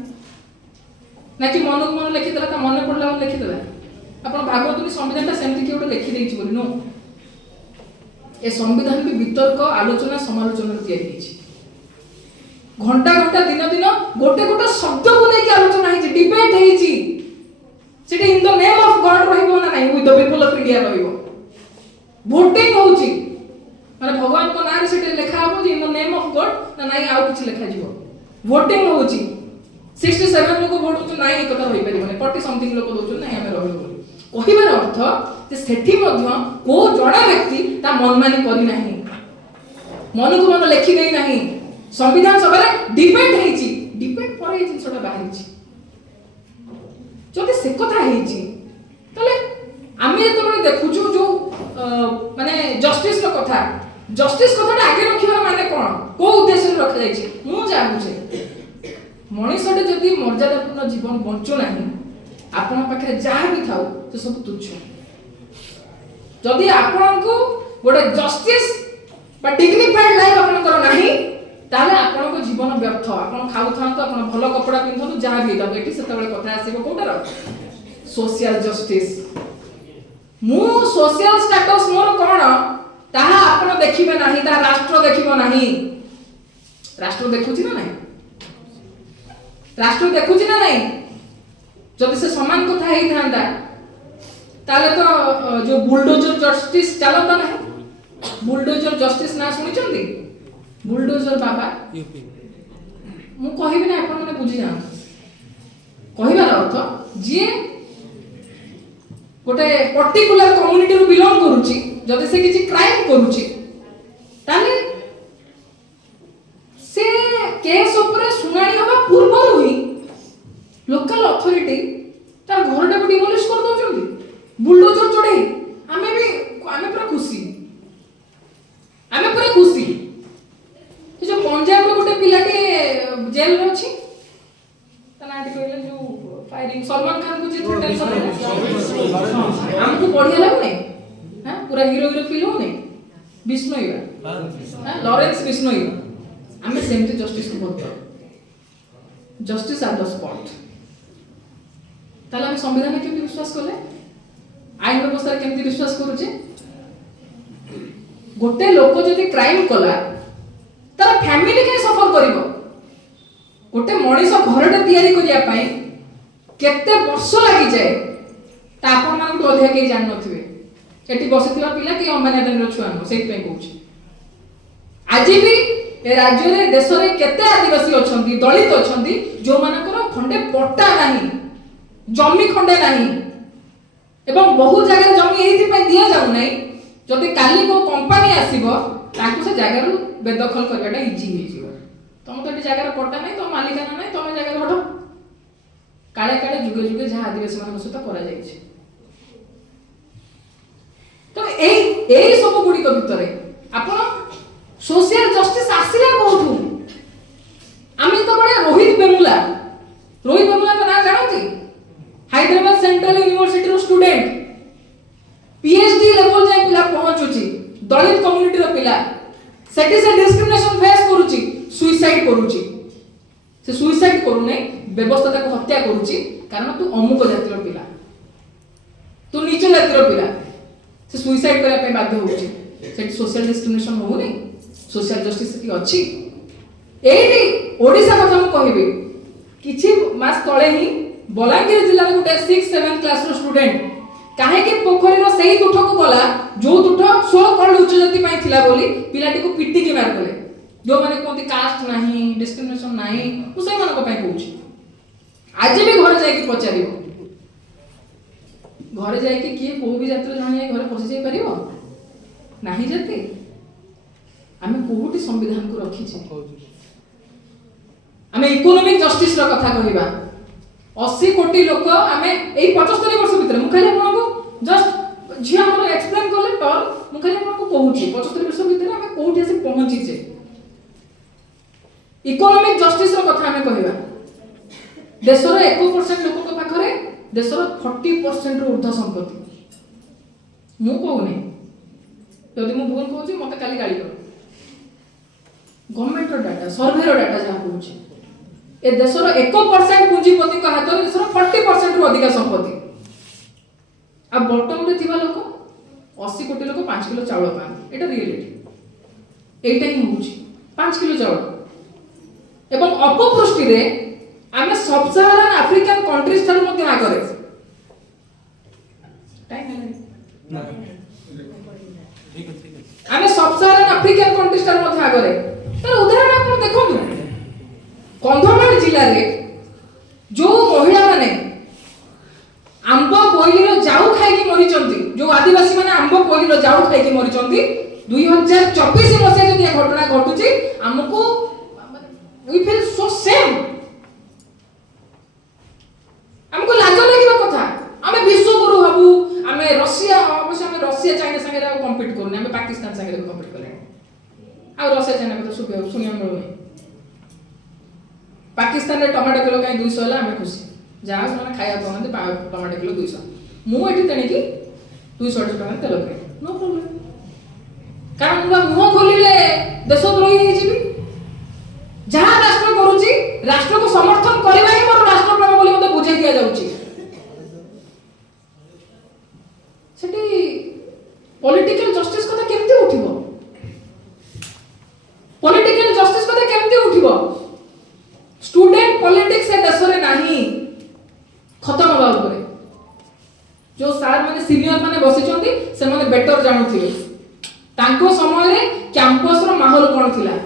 ना कि मन लिखि देला त मन पड़ला लिखि देला आपण भागवतनी संविधानटा सेमति कि ओटे लिखि देइछि बोली नो ए संविधान भी वितर्क आलोचना समालोचना तैयारी हेछि घंटा घंटा दिन दिन गोटे गोटे शब्द को लेके आलोचना हेछि डिबेट हेछि सेटे in the name of God रहिबो ना नाही with the people of India रहिबो वोटिंग होउची माने भगवान को नाम सेटे लिखा हो जे in the name of God ना नाही आउ किछ लिखा जीवो वोटिंग होउची 67 लोक वोट होउची नाही एकता होई परिबने 40 समथिंग लोक दोचो नाही हमें रहिबो बोली कहिबार अर्थ जे सेठी मध्य को जणा व्यक्ति ता मनमानी करी नाही मन को मन लिखि देई नाही संविधान सभा रे डिबेट हेची डिबेट पर ए जिंसटा बाहिरची जदि से कथा हेची तले आमे तो देखुछु जो माने जस्टिस रो कथाटा आगे रखिबा माने कोन को उद्देश्य रखा जायछि मु जानुछे मनुष्यटे जदि मर्यादापूर्ण जीवन बंचो नाही आपण पाखरे जहा भी थाउ से सब तुच्छ जदि आपण को गोटे जस्टिस बा डिग्निफाइड लाइफ आपण कर नाही ताले आपण को जीवन व्यर्थ आपण खाउ थांतो आपण भलो कपड़ा पिंधतो जहा भी दाउ एठी सेतबेले कथा आसीबो कोटार सोशल जस्टिस मु सोशल स्टेटस मोर कोन ताहा आपण देखिबे नाही ता राष्ट्र देखिबो नाही राष्ट्र देखुची ना नाही राष्ट्र देखुची ना नाही जदि से समान कथा हेई थांदा ताले तो जो बुलडोजर जस्टिस चलता नाही बुलडोजर जस्टिस ना सुनिचंदी बुलडोजर बाबा यूपी मु कहिबे ना आपण माने बुझी जान कहिबार अर्थ जे गोटे पर्टिकुलर कम्युनिटी रो बिलोंग करूची जदि से किछि क्राइम करूची ताले से केस ऊपर सुनानी होबा पूर्वरु ही लोकल अथॉरिटी तार घरटा को डिमोलिश कर दोचंदी बुलडोजर चढ़े बहुत बढ़िया लगुने हां पूरा हीरो हीरो फील होने बिश्नोई हां लॉरेंस बिश्नोई हमें सेमती जस्टिस को बहुत जस्टिस एट द स्पॉट ताले हम संविधान में केमती विश्वास कले आईन व्यवस्था केमती विश्वास करूचे गोटे लोक जदि क्राइम कला तार फैमिली के सफर करिवो गोटे मनीष घरटे तैयारी करिया पई केते वर्ष लागि जाए ता आपण मान तो अधिक के जान नथिबे एटी बसितबा पिला कि अम्बानी अदानी छुआ न सेति पे कहूची आज भी ए राज्य रे देश रे केते आदिवासी अछंती दलित अछंती जो मानकर खंडे पट्टा नाही जमी खंडे नाही एवं बहु जगह जमी एथि पे दिया जाउ नाही जदि काली को कंपनी आसीबो ताकू से जगह रु बेदखल करबाटा इजी हे जिवो तुम तो एटी जगह पट्टा नाही तो मालिकाना नाही तुम जगह हटो काले काले जुगे जुगे जहाँ आदिवासी मान सहित करा जायछि तो एई सब गुडी को भितरे आपण सोशल जस्टिस आसिला कोठू आमी तो बडे रोहित बेमुला का नाम जानती हैदराबाद सेंट्रल यूनिवर्सिटी रो स्टूडेंट पीएचडी लेवल जाय पिला पहुंचुची दलित कम्युनिटी रो पिला सेटी से डिस्क्रिमिनेशन फेस करूची सुसाइड करूची से सुसाइड करू नै व्यवस्था को हत्या करूची कारण तू अमुक जातिर पिला तू नीच जातिर पिला से सुसाइड करिया पे बाध्य होची सेटी सोशल डिस्क्रिमिनेशन हो नै सोशल जस्टिस की अछि एही ओडिसा कथा हम कहिबे किछि मास तळे ही बलांगीर जिल्ला रे गुटे 6 7 क्लास रो स्टूडेंट काहे कि पोखरी रो सेही तुठ को गला जो तुठ 16 करोड़ उच्च जाति पई थिला बोली पिलाटी को पिट्टी के मार गले जो माने कोंती कास्ट नाही डिस्क्रिमिनेशन नाही उ से मान को पई कहूची आज भी घर जाय कि पचारिबो घर जाय कि किए को भी जात्र जाने घर पसी जाय परिबो नाही जाति आमे कोहुटी संविधान को रखी छे आमे इकोनॉमिक जस्टिस रो कथा कहिबा 80 कोटी लोक आमे एई 75 वर्ष भीतर मु खाली आपन को जस्ट झिया हमर एक्सप्लेन करले पर मु खाली आपन को कहूची 75 वर्ष भीतर आमे कोहुटी से पहुंची छे इकोनॉमिक जस्टिस रो कथा आमे कहिबा देशर 1% लोक को पाखरे देशर 40% रो ऊर्ध्व संपत्ति मु कहूनी यदि मु भूल कहूची मते काली गाली कर गवर्नमेंट रो डाटा सर्वे रो डाटा जहा कहूची ए देशर 1% पूंजीपति को हाथ में देशर 40% रु अधिक संपत्ति आ बॉटम रे थिबा लोक 80 कोटी लोक 5 किलो चावल पान एटा रियलिटी एटा ही होची 5 किलो चावल एवं अपपृष्टि रे आमे सब साहारान अफ्रीकन कंट्रीज थार मध्ये आगरे टाइम है आमे सब साहारान अफ्रीकन कंट्रीज थार मध्ये आगरे तर उदाहरण आपण देखोनु कंधमाल जिला रे जो महिला माने आंब कोइली रो जाऊ खाई की मरि चंती जो आदिवासी माने आंब कोइली रो जाऊ खाई की मरि चंती 2024 मसे जदी घटना घटुची हमको वी फील सो सेम हमको लाज लागिबा कथा हमें विश्व गुरु हबु हमें रशिया अवश्य हमें रशिया चाइना संगे कंपीट करने हमें पाकिस्तान संगे कंपीट करने आ रशिया चाइना को तो सुनिया मिलुनी पाकिस्तान रे टमाटो किलो काई 200 होला हमें खुशी जहा से खाया पनते टमाटो किलो 200 मु एठी तणी की 200 टका तेल के नो प्रॉब्लम कारण मुरा मुह खोलिले देशद्रोही हे जिबी जहा राष्ट्र करूची राष्ट्र को समर्थन करबा ही मोर राष्ट्र प्रेम बोली मते बुझाई दिया जाउची सेठी पॉलिटिकल जस्टिस कथा केमते उठिबो पॉलिटिकल जस्टिस कथा केमते उठिबो स्टूडेंट पॉलिटिक्स ए देश रे नाही खत्म होबा ऊपर जो सार माने सीनियर माने बसी छथि से माने बेटर जानुथिबे तांको समय रे कैंपस रो माहौल कोन थिला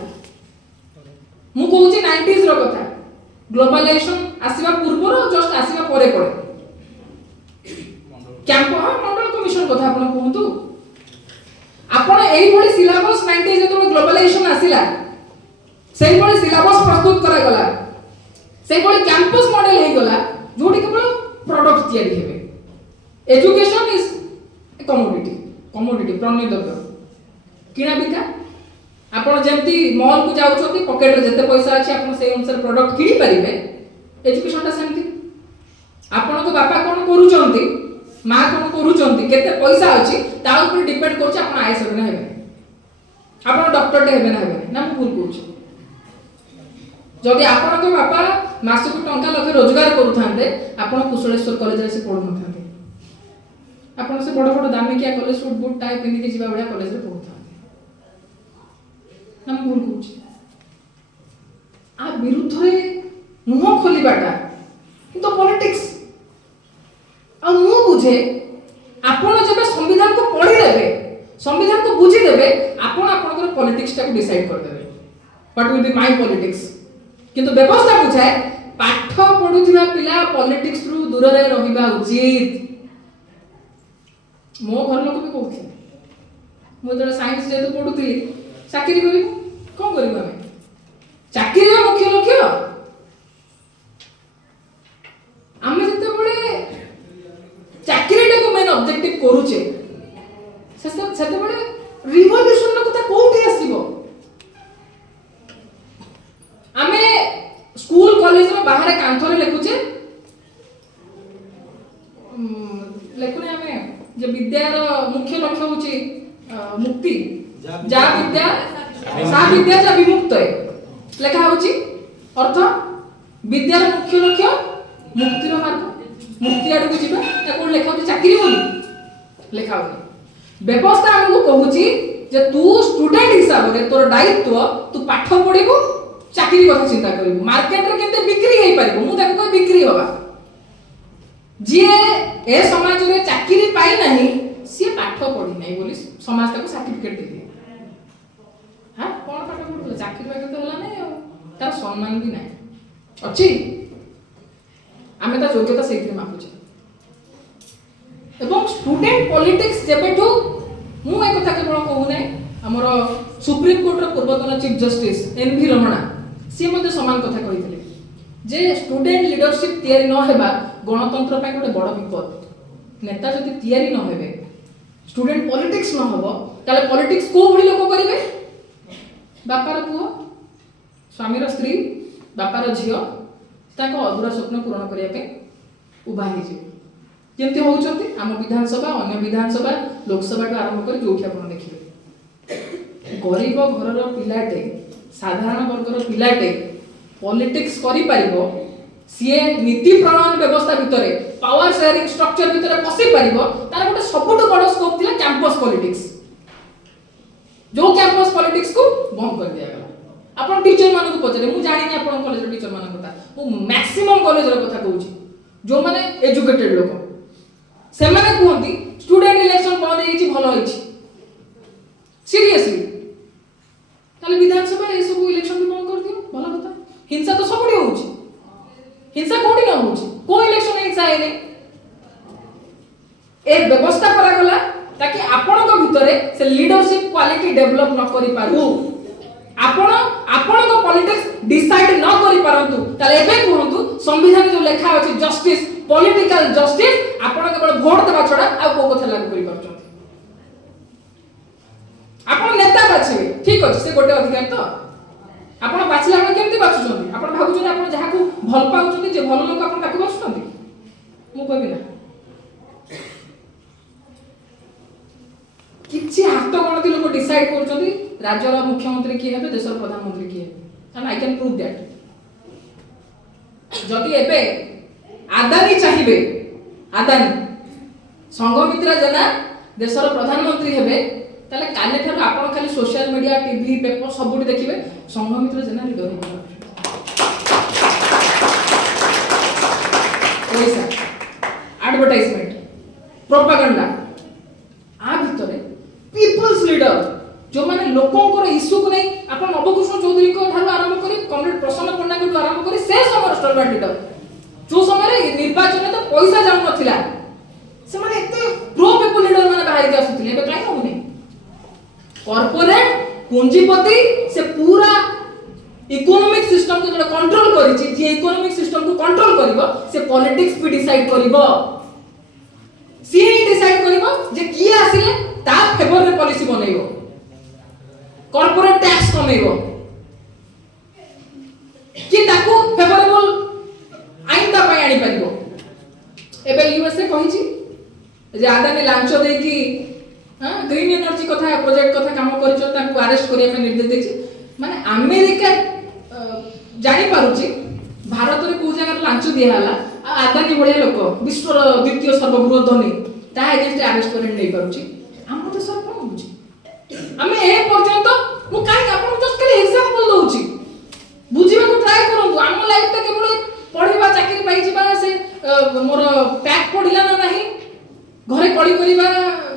मु कहूची 90s रो कथा ग्लोबलाइजेशन आसीबा पूर्व जस्ट आसीबा परे पड़े मंडल कमिशन कथा आपण कहंतु आपण एई भली सिलेबस 90s जतो ग्लोबलाइजेशन आसीला सेई भली सिलेबस प्रस्तुत करा गला सेई भली कैंपस मॉडल हे गला जोडी केवल प्रोडक्ट तयारी हेबे एजुकेशन इज ए कमोडिटी प्रणिद्रव्य किना बिका आपण जेंती मॉल को जाउ छथि पॉकेट रे जते पैसा अछि आपण सेई अनुसार प्रोडक्ट किनी परिबे एजुकेशन ता सेंती आपण को बापा कोन करू छथि माँ कौन करूचंती केते पैसा अछि ता ऊपर डिपेंड करछ आपण आईएएस हेबे हेबे आपण डॉक्टर टे हेबे ना हेबे ना भूल कहूछ जदि आपण को बापा मासको टंका लखे रोजगार करूथांते आपण कुशलेश्वर कॉलेज से पढु नथांते आपण से बड़ बड़ दामिकिया कॉलेज सूट बूट टाई पिंदी के जीवा बढिया कॉलेज रे पढुथांते ना भूल कहूछ आ विरुद्ध रे मुह खोलिबाटा किंतु पॉलिटिक्स आ मु बुझे आपण जब संविधान को पढ़ी देबे संविधान को बुझी देबे आपण आपनकर पॉलिटिक्स टा को डिसाइड कर देबे what will be my politics किंतु व्यवस्था बुझाए पाठ पढुथिबा पिला पॉलिटिक्स रु दूर रे रहिबा उचित मो घर लोक भी कहउथि मु जरा साइंस जे तो पढुथिली चाकरी करी कोन करिबा हम चाकरी रो मुख्य लक्ष्य आमे जते बळे चाकरी टा को मेन ऑब्जेक्टिव करूचे सेते बळे रिवोल्यूशन लो कथा कोठी आसीबो आमे स्कूल कॉलेज रो बाहर कांथरे लेखुचे लेखुने आमे जे विद्यार मुख्य लक्ष्य होची मुक्ति जा विद्या सा विद्या जा विमुक्त है लेखा होची अर्थ विद्यार मुख्य लक्ष्य मुक्तिर मार्ग मुक्ति आड़ को जीवा या कोन लेखा होची चाकरी बोली लेखा होची व्यवस्था हमको कहूची जे तू स्टूडेंट हिसाब रे तोर दायित्व तू पाठ पढिबो चाकरी কথা চিন্তা করিব মার্কেট রে কেতে বিক্রি হেই পারিব মু তাকে কই বিক্রি হবা जिए ए समाज रे चाकरी पाई नाही सी पाठ पढी नाही बोली समाज ताको सर्टिफिकेट दे दिए हां कोन पाठ पढो चाकरी बाके तो होला नाही तार सम्मान भी नाही अछि आमे ता योग्यता सेति मापुचे एवं स्टूडेंट पॉलिटिक्स जेबेठू मु ए कथा केवल कहू नै हमर सुप्रीम कोर्ट रो पूर्वतन चीफ जस्टिस एनवी रमणा सी मध्ये समान कथा कहितले जे स्टूडेंट लीडरशिप तयारी न हेबा गणतंत्र पय गोटे बड़ विपद नेता जति तयारी न हेबे स्टूडेंट पॉलिटिक्स न होबो ताले पॉलिटिक्स को भली लोक करिवे बापार पुओ स्वामीर स्त्री बापार झियो ताको अधूरा स्वप्न पूर्ण करिया पे उभा हे जे जेमति होउचंती हम विधानसभा अन्य विधानसभा लोकसभा तो आरंभ कर जोठी आपण देखिबे गरीब घरर पिलाटे साधारण वर्गर पिलाटे पॉलिटिक्स करि पारिबो सीए नीति प्रणयन व्यवस्था भितरे पावर शेयरिंग स्ट्रक्चर भितरे पसि पारिबो तार गोटे सबुठ बड़ स्कोप थिला कैंपस पॉलिटिक्स जो कैंपस पॉलिटिक्स को बंद कर दिया गला आपण टीचर मानको पचरे मु जानि नि आपण कॉलेज टीचर मानको कथा मु मैक्सिमम कॉलेज रो कथा कहूची जो माने एजुकेटेड लोक से माने कहंती स्टूडेंट इलेक्शन बंद हेची भलो हेची सीरियसली ताले विधानसभा ए सब इलेक्शन भी बंद कर दियो भलो कथा हिंसा तो सबुडी होउची हिंसा कोडी न होउची को इलेक्शन हिंसा हेने ए व्यवस्था करा गला ताकि आपण को भितरे से लीडरशिप क्वालिटी डेवलप न करि पारु आपण को पॉलिटिक्स डिसाइड न करि पारंतु ताले एबे कहंतु संविधान जो लेखा अछि जस्टिस पॉलिटिकल जस्टिस आपण केवल वोट देबा छडा आ को कथा लागू करि पारछन आपण नेता बाछिबे ठीक अछि से गोटे अधिकार तो आपण बाछिला आपण केमति बाछुछन आपण भाबुछन आपण जहा को भल पाउछन जे भल लोक आपण ताकू बाछुछन मु कहबी ना किछि हाथ गणति लोक डिसाइड करछथि राज्यर मुख्यमंत्री की हेबे देशर प्रधानमंत्री की हेबे and I can prove that जदि एबे आदानी चाहिबे आदानी संघमित्रा जेना देशर प्रधानमंत्री हेबे ताले काले थार आपण खाली सोशल मीडिया टीवी पेपर सबुडी देखिबे संघमित्रा जेना लीडर हेबे पैसा एडवर्टाइजमेंट प्रोपेगेंडा आ भितरे पीपल्स लीडर जो माने लोकंकर इश्यू को नहीं आपण नवकृष्ण चौधरी को थारु आरंभ करी कॉमरेड प्रसन्न पण्डा को आरंभ करी से समर स्टॉलमेंट लीडर जो समय निर्वाचन तो पैसा जाउ नथिला से माने एते प्रो पीपल लीडर माने बाहर के आसुथिले एबे काई होउनी कॉर्पोरेट पूंजीपति से पूरा इकोनॉमिक सिस्टम को जो कंट्रोल करिछि जे इकोनॉमिक सिस्टम को कंट्रोल करिवो से पॉलिटिक्स भी डिसाइड करिवो सी डिसाइड करिवो जे की आसिले ता फेवर रे पॉलिसी बनेइवो कॉर्पोरेट टैक्स कमेइवो कि ताकू फेवरेबल आइन ता पय आनी परिबो एबे यूएसए कहिछि जे आदानी लांच देकी ग्रीन एनर्जी कथा प्रोजेक्ट कथा काम करिछो ताकू अरेस्ट करिया पे निर्देश देछि माने अमेरिका जानि पारुछि भारत रे को जगह लांच दिया हला आदानी बढिया लोक विश्व द्वितीय सर्वबृहत धनी ता एजेंस्ट अरेस्ट करे नै पारुछि हम तो सर कोन बुझी हमें ए पर्यंत मु काई आपन जस्ट खाली एग्जांपल दउछि बुझिबा को ट्राई करंतु हम लाइफ ता केवल पढिबा चाकरी पाई जिबा से मोर पैक पढिला ना नाही घरे कळी करिबा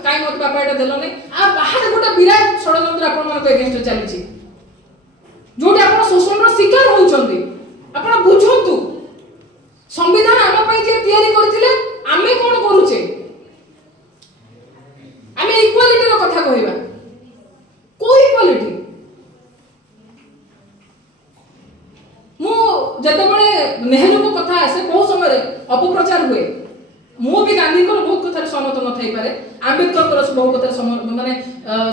काई मत बापा एटा देलो नै आ बाहर गोटा विराट षडयंत्र आपन मन को एगेंस्ट चली छी जोटी आपन शोषण रो शिकार होउछन्ती आपन बुझंतु संविधान आम पाई जे तयारी करथिले आमे कोन करूचे आमे इक्वालिटी रो कथा कहिबा कोई इक्वालिटी मु जते बळे नेहरू को कथा आसे बहुत समय रे अपप्रचार हुए मु भी गांधी को बहुत कथा सहमत न थाई पारे अंबेडकर को बहुत कथा माने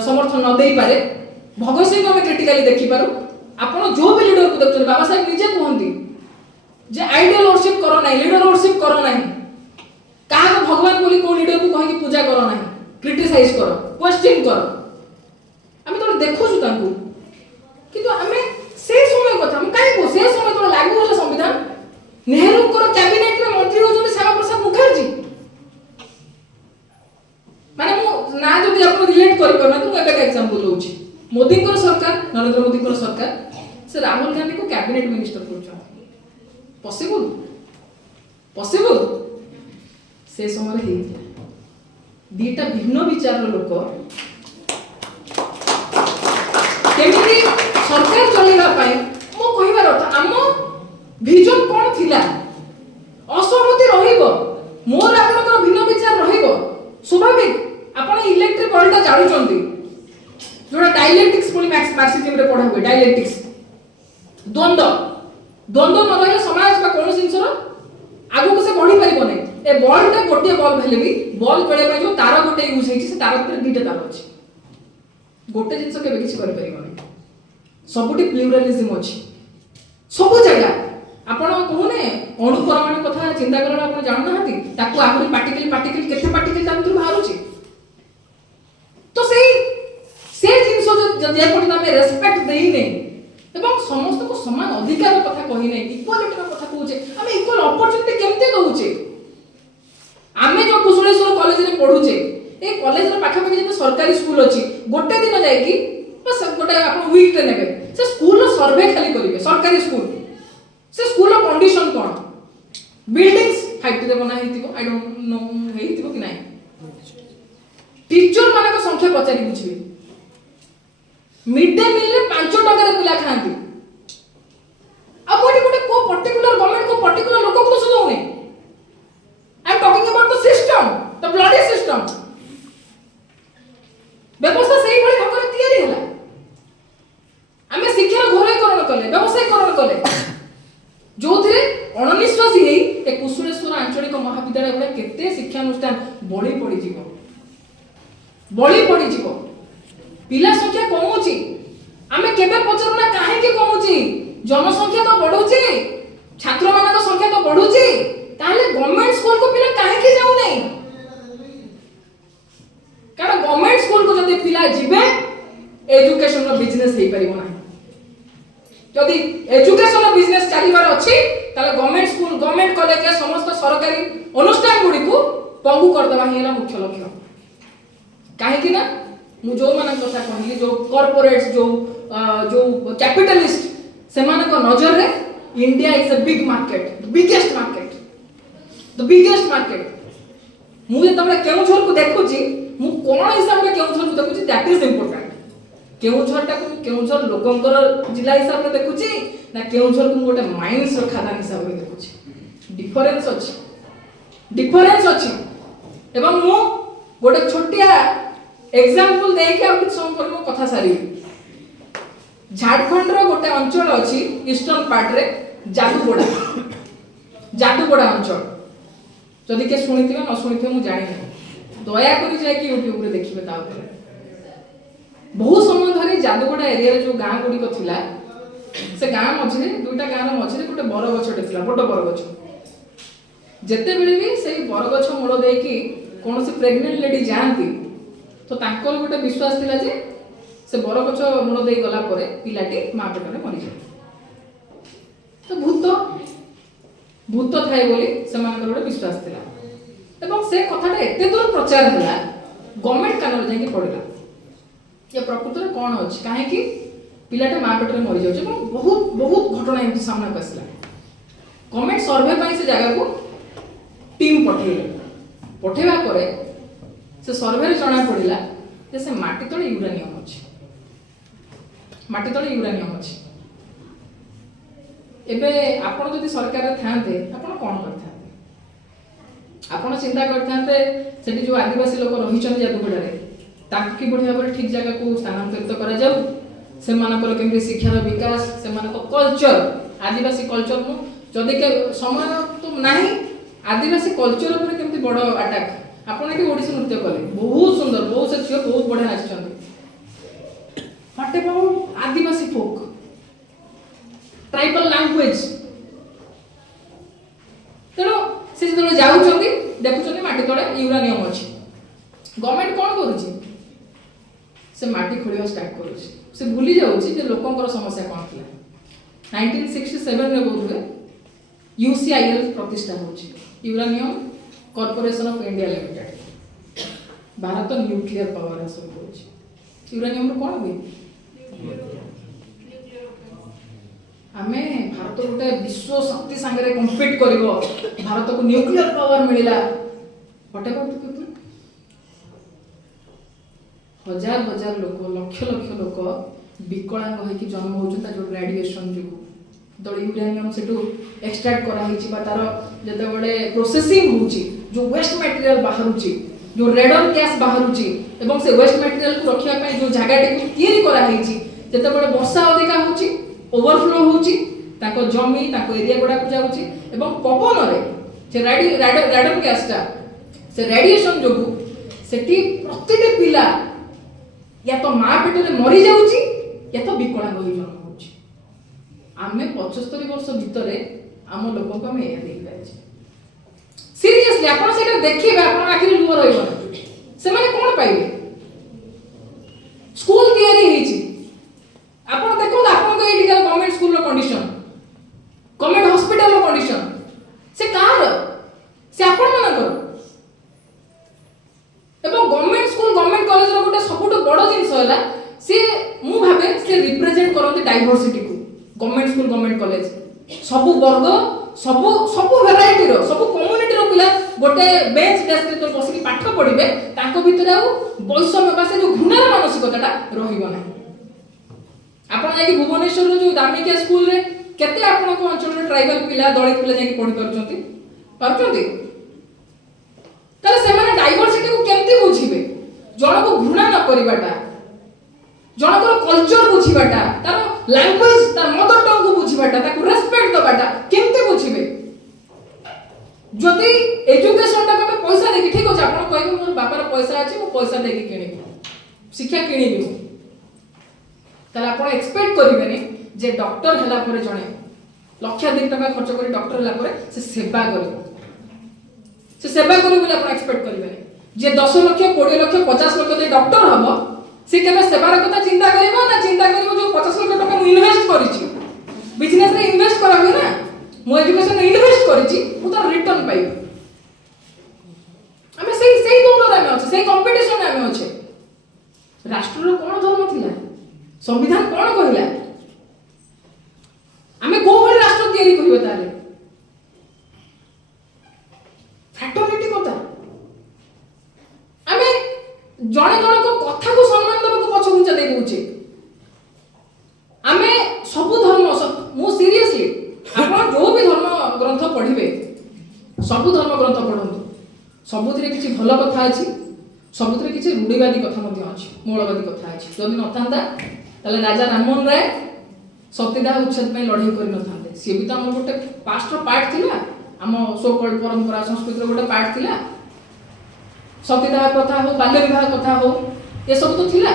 समर्थन न देई पारे भगत सिंह को हम क्रिटिकली देखि पारू आपण जो भी लीडर को देखछन बाबा साहेब निजे कहंती जे आइडियल वर्शिप करो नाही लीडर वर्शिप करो नाही काहा को भगवान बोली को लीडर को कहि की पूजा करो नाही क्रिटिसाइज करो क्वेश्चन करो हम तो देखु छु तांको किंतु हमें से समय कथा हम काई को से समय तो लागू होला संविधान नेहरू को कैबिनेट रे मंत्री हो जो श्यामा प्रसाद मुखर्जी माने मु ना जदी आप रिलेट करि परना तो एबे का एग्जांपल दउछि मोदी को सरकार नरेंद्र मोदी को सरकार से राहुल गांधी को कैबिनेट मिनिस्टर करछन पॉसिबल पॉसिबल से समय हे दीटा भिन्न विचार लोक केमिति सरकार चलेगा पाए मो कहिबार अर्थ हम विजन कोन थिला असहमति रहिबो मोर आपनकर भिन्न विचार रहिबो स्वाभाविक आपण इलेक्ट्रिक बॉलटा जाडु चंती जोड़ा डायलेक्टिक्स पुनी मार्क्सिज्म रे पढा हुए डायलेक्टिक्स द्वंद्व द्वंद्व न रहले समाज बा कोन जिंसर आगु को से बढ़ी परिबो नै ए बॉलटा गोटे बॉल भेले भी बॉल पड़े पय जो तार गोटे यूज हेछि से तार भीतर दीटा तार अछि गोटे जिंस केबे किछि करि परिबो नै सबुटी प्लुरालिज्म अछि सब जगह आपण कहूने अणु परमाणु कथा चिंता करला आपण जान नाहती ताकू आहुरी पार्टिकल केते पार्टिकल ता भीतर बाहर अछि तो से जिंस जदि एपट में रेस्पेक्ट देई नै एवं समस्त को समान अधिकार कथा कहि नै इक्वालिटी रो कथा कहूचे हम इक्वल अपॉर्चुनिटी केमते दउचे आमे जो कुशलेश्वर कॉलेज रे पढुचे ए कॉलेज रे पाखा पाखी जे सरकारी स्कूल अछि गोटे दिन जाय कि बस गोटे आपण वीक रे नेबे से स्कूल रो सर्वे खाली करिवे सरकारी स्कूल से स्कूल रो कंडीशन कोन बिल्डिंग्स हाइट रे बना हेतिबो आई डोंट नो हेतिबो कि नै टीचर माने को संख्या पचारि बुझिबे मिड डे मील रे 5 टका रे पिला खांती अब गोटे को पर्टिकुलर गवर्नमेंट को पर्टिकुलर लोक को दोष दउने I am talking about the system the bloody system व्यवस्था सही भली ढंग रे तयारी होला हमें शिक्षा घरोईकरण कले व्यवसायीकरण कले जोथिरे अणनिश्वासी हेई ए कुशलेश्वर आंचलिक महाविद्यालय गुडा केते शिक्षा अनुष्ठान बळी पड़ी जीवो पिला संख्या कमुची आमे केबे पचरना काहे के कमुची जनसंख्या तो बढ़ुची छात्र मानक संख्या तो बढ़ुची ताले गवर्नमेंट स्कूल को पिला काहे के जाउ नै कारण गवर्नमेंट स्कूल को जदि पिला जिबे एजुकेशन रो बिजनेस हेई परिबो ना जदि एजुकेशन रो बिजनेस चलीबार अछि ताले गवर्नमेंट स्कूल गवर्नमेंट कॉलेज के समस्त सरकारी अनुष्ठान गुडी को पंगु कर दबा हेला मुख्य लक्ष्य काहे कि ना मु जो मानक कथा कहली जो कॉर्पोरेट्स जो कैपिटलिस्ट से मानक नजर रे India is a big market the biggest market मु जे तबले केउझर को देखुची मु कोन हिसाब रे केउझर को देखुची दैट इज इंपोर्टेंट केउझर टा को केउझर लोकंकर जिला हिसाब रे देखुची ना केउझर को गोटे माइंस रो खाना हिसाब रे देखुची डिफरेंस अछि एवं मु गोटे छोटिया एग्जांपल दे के कुछ समय पर मो कथा सारी झारखंड रो गोटे अंचल अछि ईस्टर्न पार्ट रे जादूगोड़ा अंचल जदि के सुनिथिबे न सुनिथिबे मु जानि नै दया करी जाय कि YouTube रे देखिबे ता ऊपर बहुत समय धरि जादूगोड़ा एरिया रे जो गां गुडी को थिला से गां मझिरे दुटा गां रो मझिरे गोटे बर गछटे थिला बड़ बर गछ जेते बेले भी सेही बर गछ मूल देकी कौन से प्रेग्नेंट लेडी जाती तो तांकर गोटे विश्वास थिला जे से बरगछ मूल दे गला परे पिलाटी माँ पेटरे मरी जाए तो भूत थाए बोली से गोटे विश्वास थिला एवं से कथाटा एते दूर प्रचार होला गवर्नमेंट कानून जाके पड़ला ये प्रकृत में कौन अच्छे कहीं पिलाटा माँ पेटर मरी जाए बहुत बहुत घटना एमती सामना आसला गवर्नमेंट सर्वे पाई से जगह को टीम पठेवा परे से सर्वे जना पड़ा जे से माटी तले यूरानियम अच्छे माटी तले यूरानियम अच्छे एबे आपण जदि सरकार थांते आपण कौन करते आपण चिंता करते सेठी जो आदिवासी लोक रही जादुगोड़े ताकि किभली भाव ठीक जगह को स्थानांतरित करा जाऊ से मानकर केमि शिक्षार विकास से कल्चर आदिवासी कल्चर मु जदि के समय तो नहीं आदिवासी कल्चर पर केमि बड़ अटैक आपण एटी ओडिसी नृत्य कले बहुत सुंदर बहुत से झियो बहुत बढ़िया नाचछन्ती what about Adivasi folk tribal language तेणु से जो जाऊँच देखुं माटी तले यूरानियम अच्छे गवर्नमेंट कौन करुच्ची से माटी खोलिया स्टार्ट करुच्ची से भूली जाऊँगी जे लोकंकर समस्या कौन थी 1967 रे बोध हुए यूसीआईएल प्रतिष्ठा होची uranium corporation of India limited Bharat nuclear power हासिल होची यूरानियम रो कौन हुए आमे भारत गोटे विश्व शक्ति संगे कम्पीट करिवो भारत को न्यूक्लियर पावर मिलिला व्हाट अबाउट पीपल हजार हजार लोक लक्ष लक्ष लोक विकलांग होइकी जन्म होचन जो रेडिएशन जो तो यूरानियम सेटू एक्सट्रैक्ट करा हिची बा तार जते बडे प्रोसेसिंग होची जो वेस्ट मटेरियल बाहरुची जो रेडन गैस बाहरुची एवं से वेस्ट मटेरियल को रखिया पय जो जगाटी को तयारी करा हिची जते बडे वर्षा अधिका होची ओवरफ्लो होची ताको जमी ताको एरिया गुडा को जाउची एवं पवन रे जे रेडन गैस ता से रेडिएशन जोगु सेठी प्रतिटी पिला या तो माँ पेटरे मरी जाउची या तो विकलांग होई जन्म होची आमे 75 वर्ष भितरे आम लोक को आमे एया देख पाइछे सीरियसली आपण सेटा देखिबे आपण आखिर लुह रहइबो से माने कोन पाइबे स्कूल तयारी हिची आपण देखो आपण को एटी गवर्नमेंट स्कूल रो कंडीशन गवर्नमेंट हॉस्पिटल रो कंडीशन से कार से आपण मानकर एवं गवर्नमेंट स्कूल गवर्नमेंट कॉलेज रो गोटे सबुठ बड़ जिंस होला से मु भाबे से रिप्रेजेंट करते डाइवर्सिटी को गवर्नमेंट स्कूल गवर्नमेंट कॉलेज सब वर्ग सब सब वेराइटी रो सब कम्युनिटी रो पिला गोटे बेंच डेस्क रे तो बसिकी पाठ पढिबे ताको भितर आ वैषम्य बा से जो घृणार मानसिकताटा रहिबो ना आपण जाकी भुवनेश्वर रो जो दामिकिया स्कूल रे केते आपण को अंचल रे ट्राइबल पिला दलित पिला जाकी पढि परचंती ताले से माने डाइवर्सिटी को केमती बुझिबे जण को घृणा न करिबाटा जण को कल्चर बुझिबाटा तार लैंग्वेज तार मदर टंग को बुझिबाटा ताको रेस्पेक्ट दबाटा केमती बुझिबे जदि एजुकेशन ता के पैसा देकी ठीक अछि आपण कहबे मोर बापार पैसा अछि मो पैसा देकी किनिबी शिक्षा किनिबी ताले आपण एक्सपेक्ट करिबेनी जे डॉक्टर हला परे जणे लक्षाधिक टका खर्च करी डॉक्टर हला परे से सेवा करिवो से सेवा करी बोले आपण एक्सपेक्ट करिबेनी जे 10 लाख 20 लाख 50 लाख दे डॉक्टर हबो से केबे सेवार कथा चिंता करिवो ना चिंता करिवो जो 50 लाख टका मु इन्वेस्ट करिछि बिजनेस रे इन्वेस्ट करा हुए ना मु एजुकेशन रे इन्वेस्ट करिछि मु तो रिटर्न पाइबो हमें सही दौड़ रे अछि सही कंपटीशन रे अछि राष्ट्र रो कोन धर्म थिला संविधान कोन कहिला हमें को भली राष्ट्र तयारी करिवो ताले फैक्टोरिटी कथा आमे जणे जण को कथा को सम्मान देबा को पछ गुंचा दे दोचे आमे सब धर्म मु सीरियसली आपण जो भी धर्म ग्रंथ पढिबे सब धर्म ग्रंथ पढंतु सबुथिरे किछि भलो कथा अछि सबुथिरे किछि रूढ़िवादी कथा मध्ये अछि मूलवादी कथा अछि जदि नथांदा तले राजा राममोहन राय सतीदाह उच्छेद में लड़ाई करि नथांदे से भी तो हमर गोटे पास्ट पार्ट थिला आम सोकल्ड परंपरा संस्कृति गोटे पार्ट थिला सतीदाह प्रथा हो बाल्य विवाह कथा हो ये सब तो थिला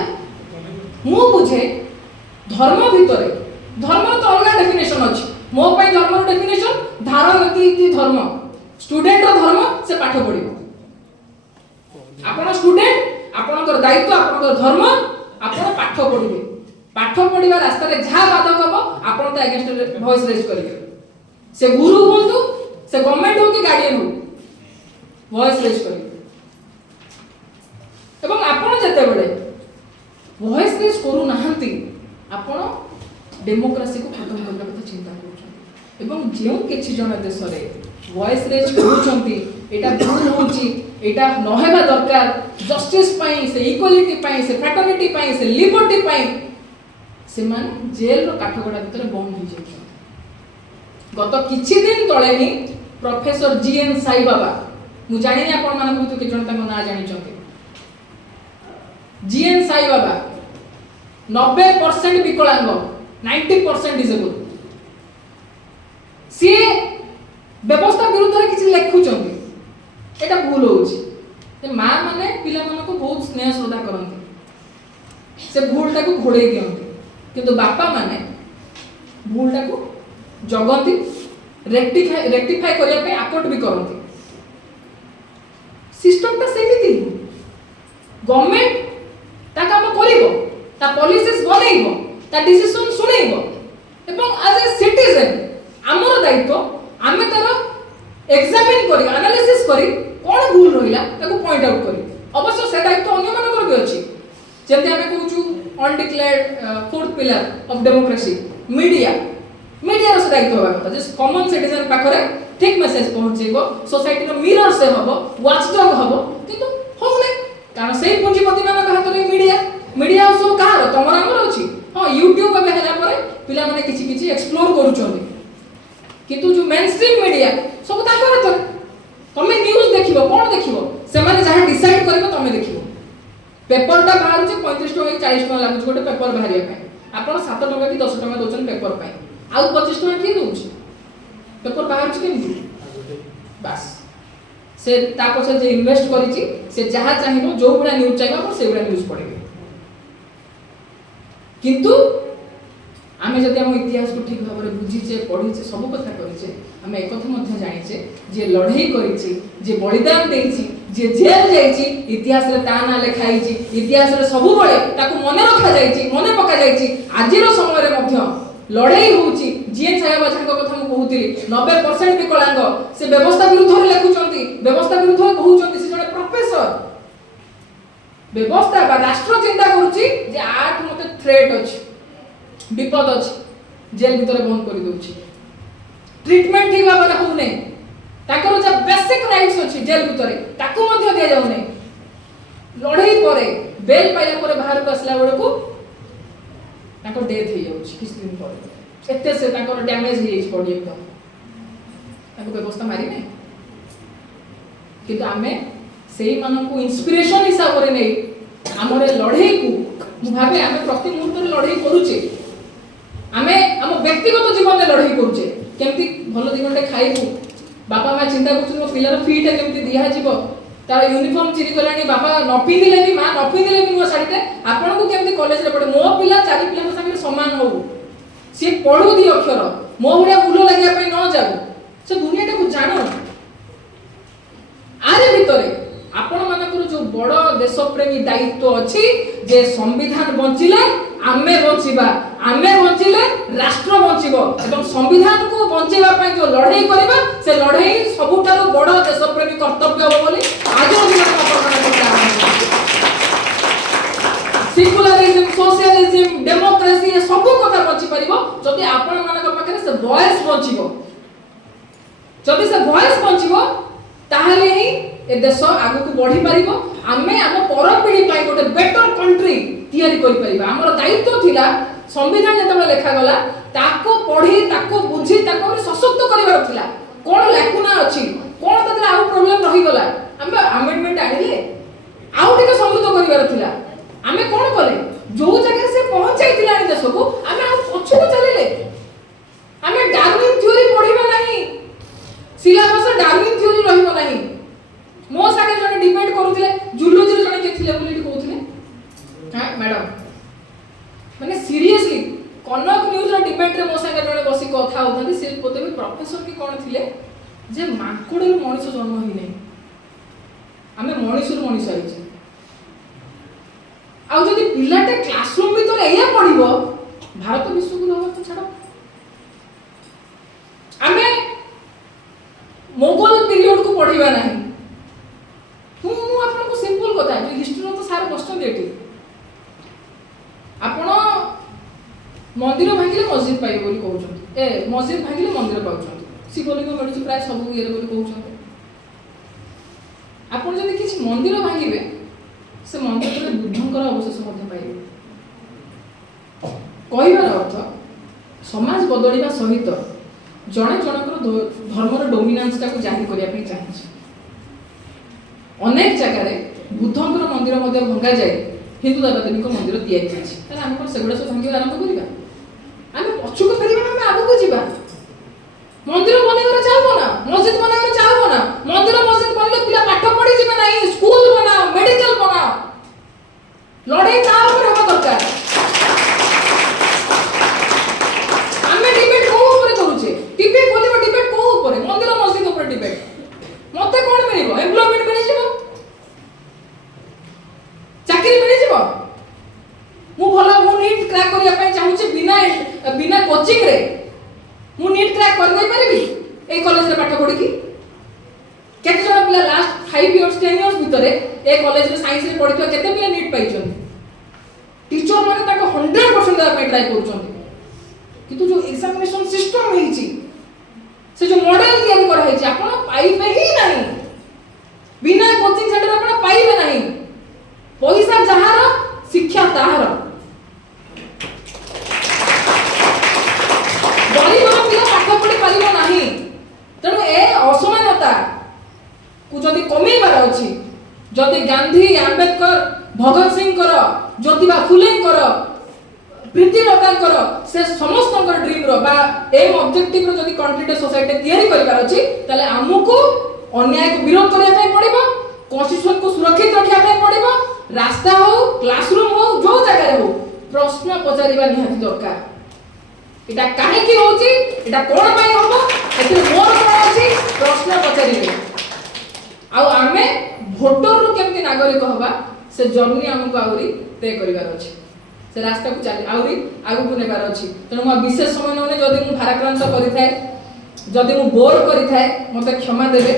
मु बुझे धर्म भितरे धर्म तो अलग डेफिनेशन अछि मो पई धर्म रो डेफिनेशन धारण नीति धर्म स्टूडेंट रो धर्म से पाठ पढिबो आपण स्टूडेंट आपणकर दायित्व आपणकर धर्म आपण पाठ पढिबे पाठ पढिबा रास्ता रे जहा बाधक हबो आपण त अगेंस्ट वॉइस रेज करिवे से गुरु हुंतु से गवर्नमेंट हो कि गार्डियन हो वॉइस रेज करिवे एवं आपण जते बडे वॉइस रेज करू नाहंती आपण डेमोक्रेसी को खत्म करबा कथा चिंता करूछन एवं जेउ किछि जण देश रे वॉइस रेज करूछंती एटा भूल होची एटा न हेबा दरकार जस्टिस पई से इक्वालिटी पई से फ्रैटर्निटी पई से लिबर्टी पई से माने जेल रो काठगडा भीतर बंद हो जाय गत किछि दिन तळे ही प्रोफेसर जीएन साई बाबा मु जानि आपण मानक भीतर कि जण तक ना जानि चंती जीएन साई बाबा 90% विकलांग 90% डिसेबल सी व्यवस्था विरुद्ध रे किछि लेखुचंती एटा भूल होउची ते मां माने पिला मन को बहुत स्नेह श्रद्धा करंती से भूलटा को घोड़े दियंती किंतु बापा माने भूलटा को जगंती रेक्टिफाई करिया पे अकोट भी करंती सिस्टम ता सेमिति गवर्नमेंट ता काम करिवो ता पॉलिसीज बनेइबो ता डिसीजन सुनेइबो एवं एज ए सिटीजन हमर दायित्व आमे तार एग्जामिन करी एनालिसिस करी कोन भूल रहिला ताको पॉइंट आउट करी अवश्य से दायित्व अन्य मानकर भी अछि जेते आमे कहूछु undeclared fourth pillar of democracy media रो से दायित्व होबा कथा जे कॉमन सिटीजन पाखरे ठीक मेसेज पहुंचेबो सोसाइटी रो मिरर से हबो वॉचडॉग हबो किंतु होने कारण से पूंजीपति मान हाथ रे मीडिया सब कहार तमर हमर अछि हां यूट्यूब पे हेला परे पिला माने किछि एक्सप्लोर करूछोनी किंतु जो मेनस्ट्रीम मीडिया सब ताकर हाथ रे तमे न्यूज़ देखिबो कोन देखिबो से माने जहा डिसाइड करबो तमे देखिबो पेपरटा बाहर छै 35 टका 40 टका लागु गोटे पेपर बाहरिया पय आपण 7 टका कि 10 टका दोचन पेपर पय आ 25 टका के दोछ पेपर बाहर छै केमि बस से ताको से जे इन्वेस्ट करिछि से जहा चाहिबो जो गुडा न्यूज़ चाहिबो आपण से गुडा न्यूज़ पढिबे किंतु आमे जदि हम इतिहास को ठीक भाव बुझीचे पढ़ीचे सब कथा करिचे आमे एक कथा मध्य जानिचे जे लड़ाई करिछि जे बलिदान देछि जे जेल जाइछि इतिहास रे ता ना लिखाइछि इतिहास रे सब बळे ताको मने रखा जाइछि मने पका जाइछि आजिरो समय रे मध्य लड़ाई होउछि जीएन साहेब बाछांको कथा मु कहूतिली 90% विकलांग से व्यवस्था विरुद्ध रे लेखुचंती व्यवस्था विरुद्ध रे कहूचंती से जने प्रोफेसर व्यवस्था बा राष्ट्र चिंता करूछि जे आठ मते थ्रेट अछि विपद अछि जेल भीतर बंद कर दोछि ट्रीटमेंट ठीक भाबरे होउने ताकर जे बेसिक राइट्स अछि जेल भीतर ताको मध्य दिया जाउने लड़ाई परे बेल पाइला परे बाहर को असला बेड़ को ताको डेथ हो जाउछि किछ दिन परे एते से ताकर डैमेज हो जाइछ बॉडी एकदम ताको व्यवस्था मारी नै किंतु आमे सेही मानन को इंस्पिरेशन हिसाब रे नै हमरे लड़ाई को मु भाबे आमे प्रति मुहूर्त लड़ाई करूचे आमे हम व्यक्तिगत जीवन में लड़ाई करूचे केमती भलो दिगंटे खाइबू बापा मां चिंता करछन मो पिलार फीट केमती दिया जीवो तार यूनिफॉर्म चिरी गलानी बापा न पिंदिले भी मां न पिंदिले भी नो साडीते आपन को केमती कॉलेज रे पड़े मो पिला चारि पिला संगे समान हो से पढू दी अक्षर मो भडिया उलो लागिया पई न जाऊ से दुनिया को जानो आरे भितरे आपण मानकर जो बड़ देश प्रेमी दायित्व अछि जे संविधान बंचिले आमे बंचिले राष्ट्र बंचिबो एवं संविधान को बंचेबा पई जो लड़ाई करबा से लड़ाई सबुठारो बड़ देश प्रेमी कर्तव्य हो बोली आज दिन सेक्युलरिज्म सोशलिज्म डेमोक्रेसी सब कथा बंची परिबो जदि आपण मानकर पाखरे से वॉइस बंचिबो जदि से वॉइस बंचिबो ताहले ही ए देश आगु को बढ़ी परिबो आमे हम पर पीढ़ी पाई गोटे बेटर कंट्री तैयारी करि परिबा हमर दायित्व थिला संविधान जतबे लेखा गला ताको पढ़ी ताको बुझी ताको सशक्त करिवार थिला कोन लाकुना अछि कोन तदले आउ प्रॉब्लम रही गला हम अमेंडमेंट आनिले आउ टिके समृद्ध करिवार थिला आमे कोन कले जो जगह से पहुंचाई थिला देश को आमे आउ पछको चलेले आमे डार्विन थ्योरी पढिबा नाही सिलेबस डार्विन थ्योरी रहिबो नाही मो सागे जने डिबेट करूथिले जूलॉजी रे जने के थिले बोली कहउथिले हां मैडम माने सीरियसली कनक न्यूज रे डिबेट रे मो सागे जने बसी कथा होथांती से पोते भी प्रोफेसर की कोन थिले जे माकुडर मनुष्य जन्म ही नै हमें मनुष्य मनुष्य आइछ आउ जदि पिलाटे क्लासरूम भीतर एया पड़िबो भारत विश्व गुरु होगा तो छाड़ आमे मोगल पीरियड को पढ़िबा नहीं मु आपन को सिंपल कथा जो हिस्ट्री रो तो सारा क्वेश्चन देटी आपण मंदिर भांगिले मस्जिद पाइबो बोली कहउछन ए मस्जिद भांगिले मंदिर पाउछन शिवलिंग मिलुछि प्राय सब इयर बोली कहउछन आपण जदि किछि मंदिर भांगिबे से मंदिर रे बुद्धंकर अवशेष मध्ये पाइबे कहबार अर्थ समाज बदलिबा सहित जणे जनकर धर्मर डोमिनेंस टाको जाहिर करिया पे चाहिए अनेक जगह रे बुद्धंकर मंदिर मध्ये भंगा जाए हिंदू देवदेवी को मंदिर दिया जाए ताले हम कोन सेगुडा सब भांगी आरंभ करिबा आमे पछुक फेरिबा ना आमे आगु जिबा मंदिर बनेगर चाहबो ना मस्जिद बनेगर चाहबो ना मंदिर मस्जिद बनले पिला पाठ पढी जिबा नाही स्कूल बनाओ मेडिकल बनाओ लड़ाई ता ऊपर होबा दरकार आमे डिबेट को ऊपर करूचे टीवी खोलिबो डिबेट को ऊपर मंदिर मस्जिद ऊपर डिबेट मते कोन मिलिबो एम्प्लॉयमेंट मिलि जिवो चाकरी मिलि जिवो मु भला मु नीट क्रैक करिया पई चाहूचे बिना कोचिंग रे मु नीट क्रैक कर गई परबी ए कॉलेज रे पाठ पढी की केते जण पिला लास्ट 5 इयर्स 10 इयर्स भितरे ए कॉलेज रे साइंस रे पढितो केते पिला नीट पाइछन टीचर माने ताको 100% देबा पे ट्राई करूछन किंतु जो एग्जामिनेशन सिस्टम हेछि से जो मॉडल तैयारी करा हेछि आपण पाइबे ही नहीं बिना कोचिंग सेंटर आपण पाइबे नहीं पैसा जहार शिक्षा ताहार गरीब पिला पाठ पढ़ी पारिबो नाही तेणु ए असमानता को जदि कमेबार अछि जदि गांधी आंबेडकर भगत सिंह कर ज्योतिबा फुले कर प्रीतिलता कर से समस्त ड्रीम रो बा एम ऑब्जेक्टिव रो जदि कंट्रीटे सोसाइटी तैयारी करिबार अछि ताले हमकु अन्याय को विरोध करिया पय पड़िबो कॉन्स्टिट्यूशन को सुरक्षित रखिया पय पड़िबो रास्ता हो क्लासरूम हो जो जगह हो प्रश्न पचारिबा निहाती दरकार एटा काहे की होची एटा कोन पय होबो एते मोर कोन अछि प्रश्न पचारिबे आ आमे भोटर रो केमति नागरिक होबा से जर्नी हमकु आउरी तय करिबार अछि से रास्ता को चली आउरी आगु को नेबार अछि तेणु म विशेष समय नने जदि मु भाराक्रांत करि थाए जदि मु बोर करि थाए मते क्षमा देबे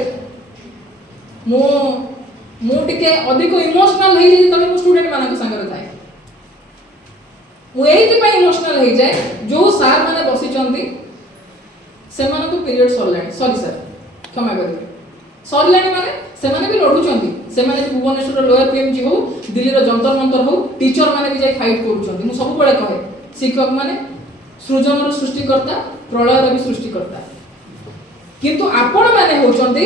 मु टिके अधिक इमोशनल हे जे तमे स्टूडेंट मानक संगर थाए मु एति पय इमोशनल हे जाय जो सर माने बसि चंती से माने तो पीरियड सरलानी सॉरी सर क्षमा करिवे सरलानी माने से माने भी लढुचंती से माने भी भुवनेश्वर लोअर पीएमजी हो दिल्ली रो जंतर मंतर हो टीचर माने भी जाय फाइट करूचंती मु सब बेले कहे शिक्षक माने सृजन रो सृष्टिकर्ता प्रलय रो भी सृष्टिकर्ता किंतु आपण माने होचंती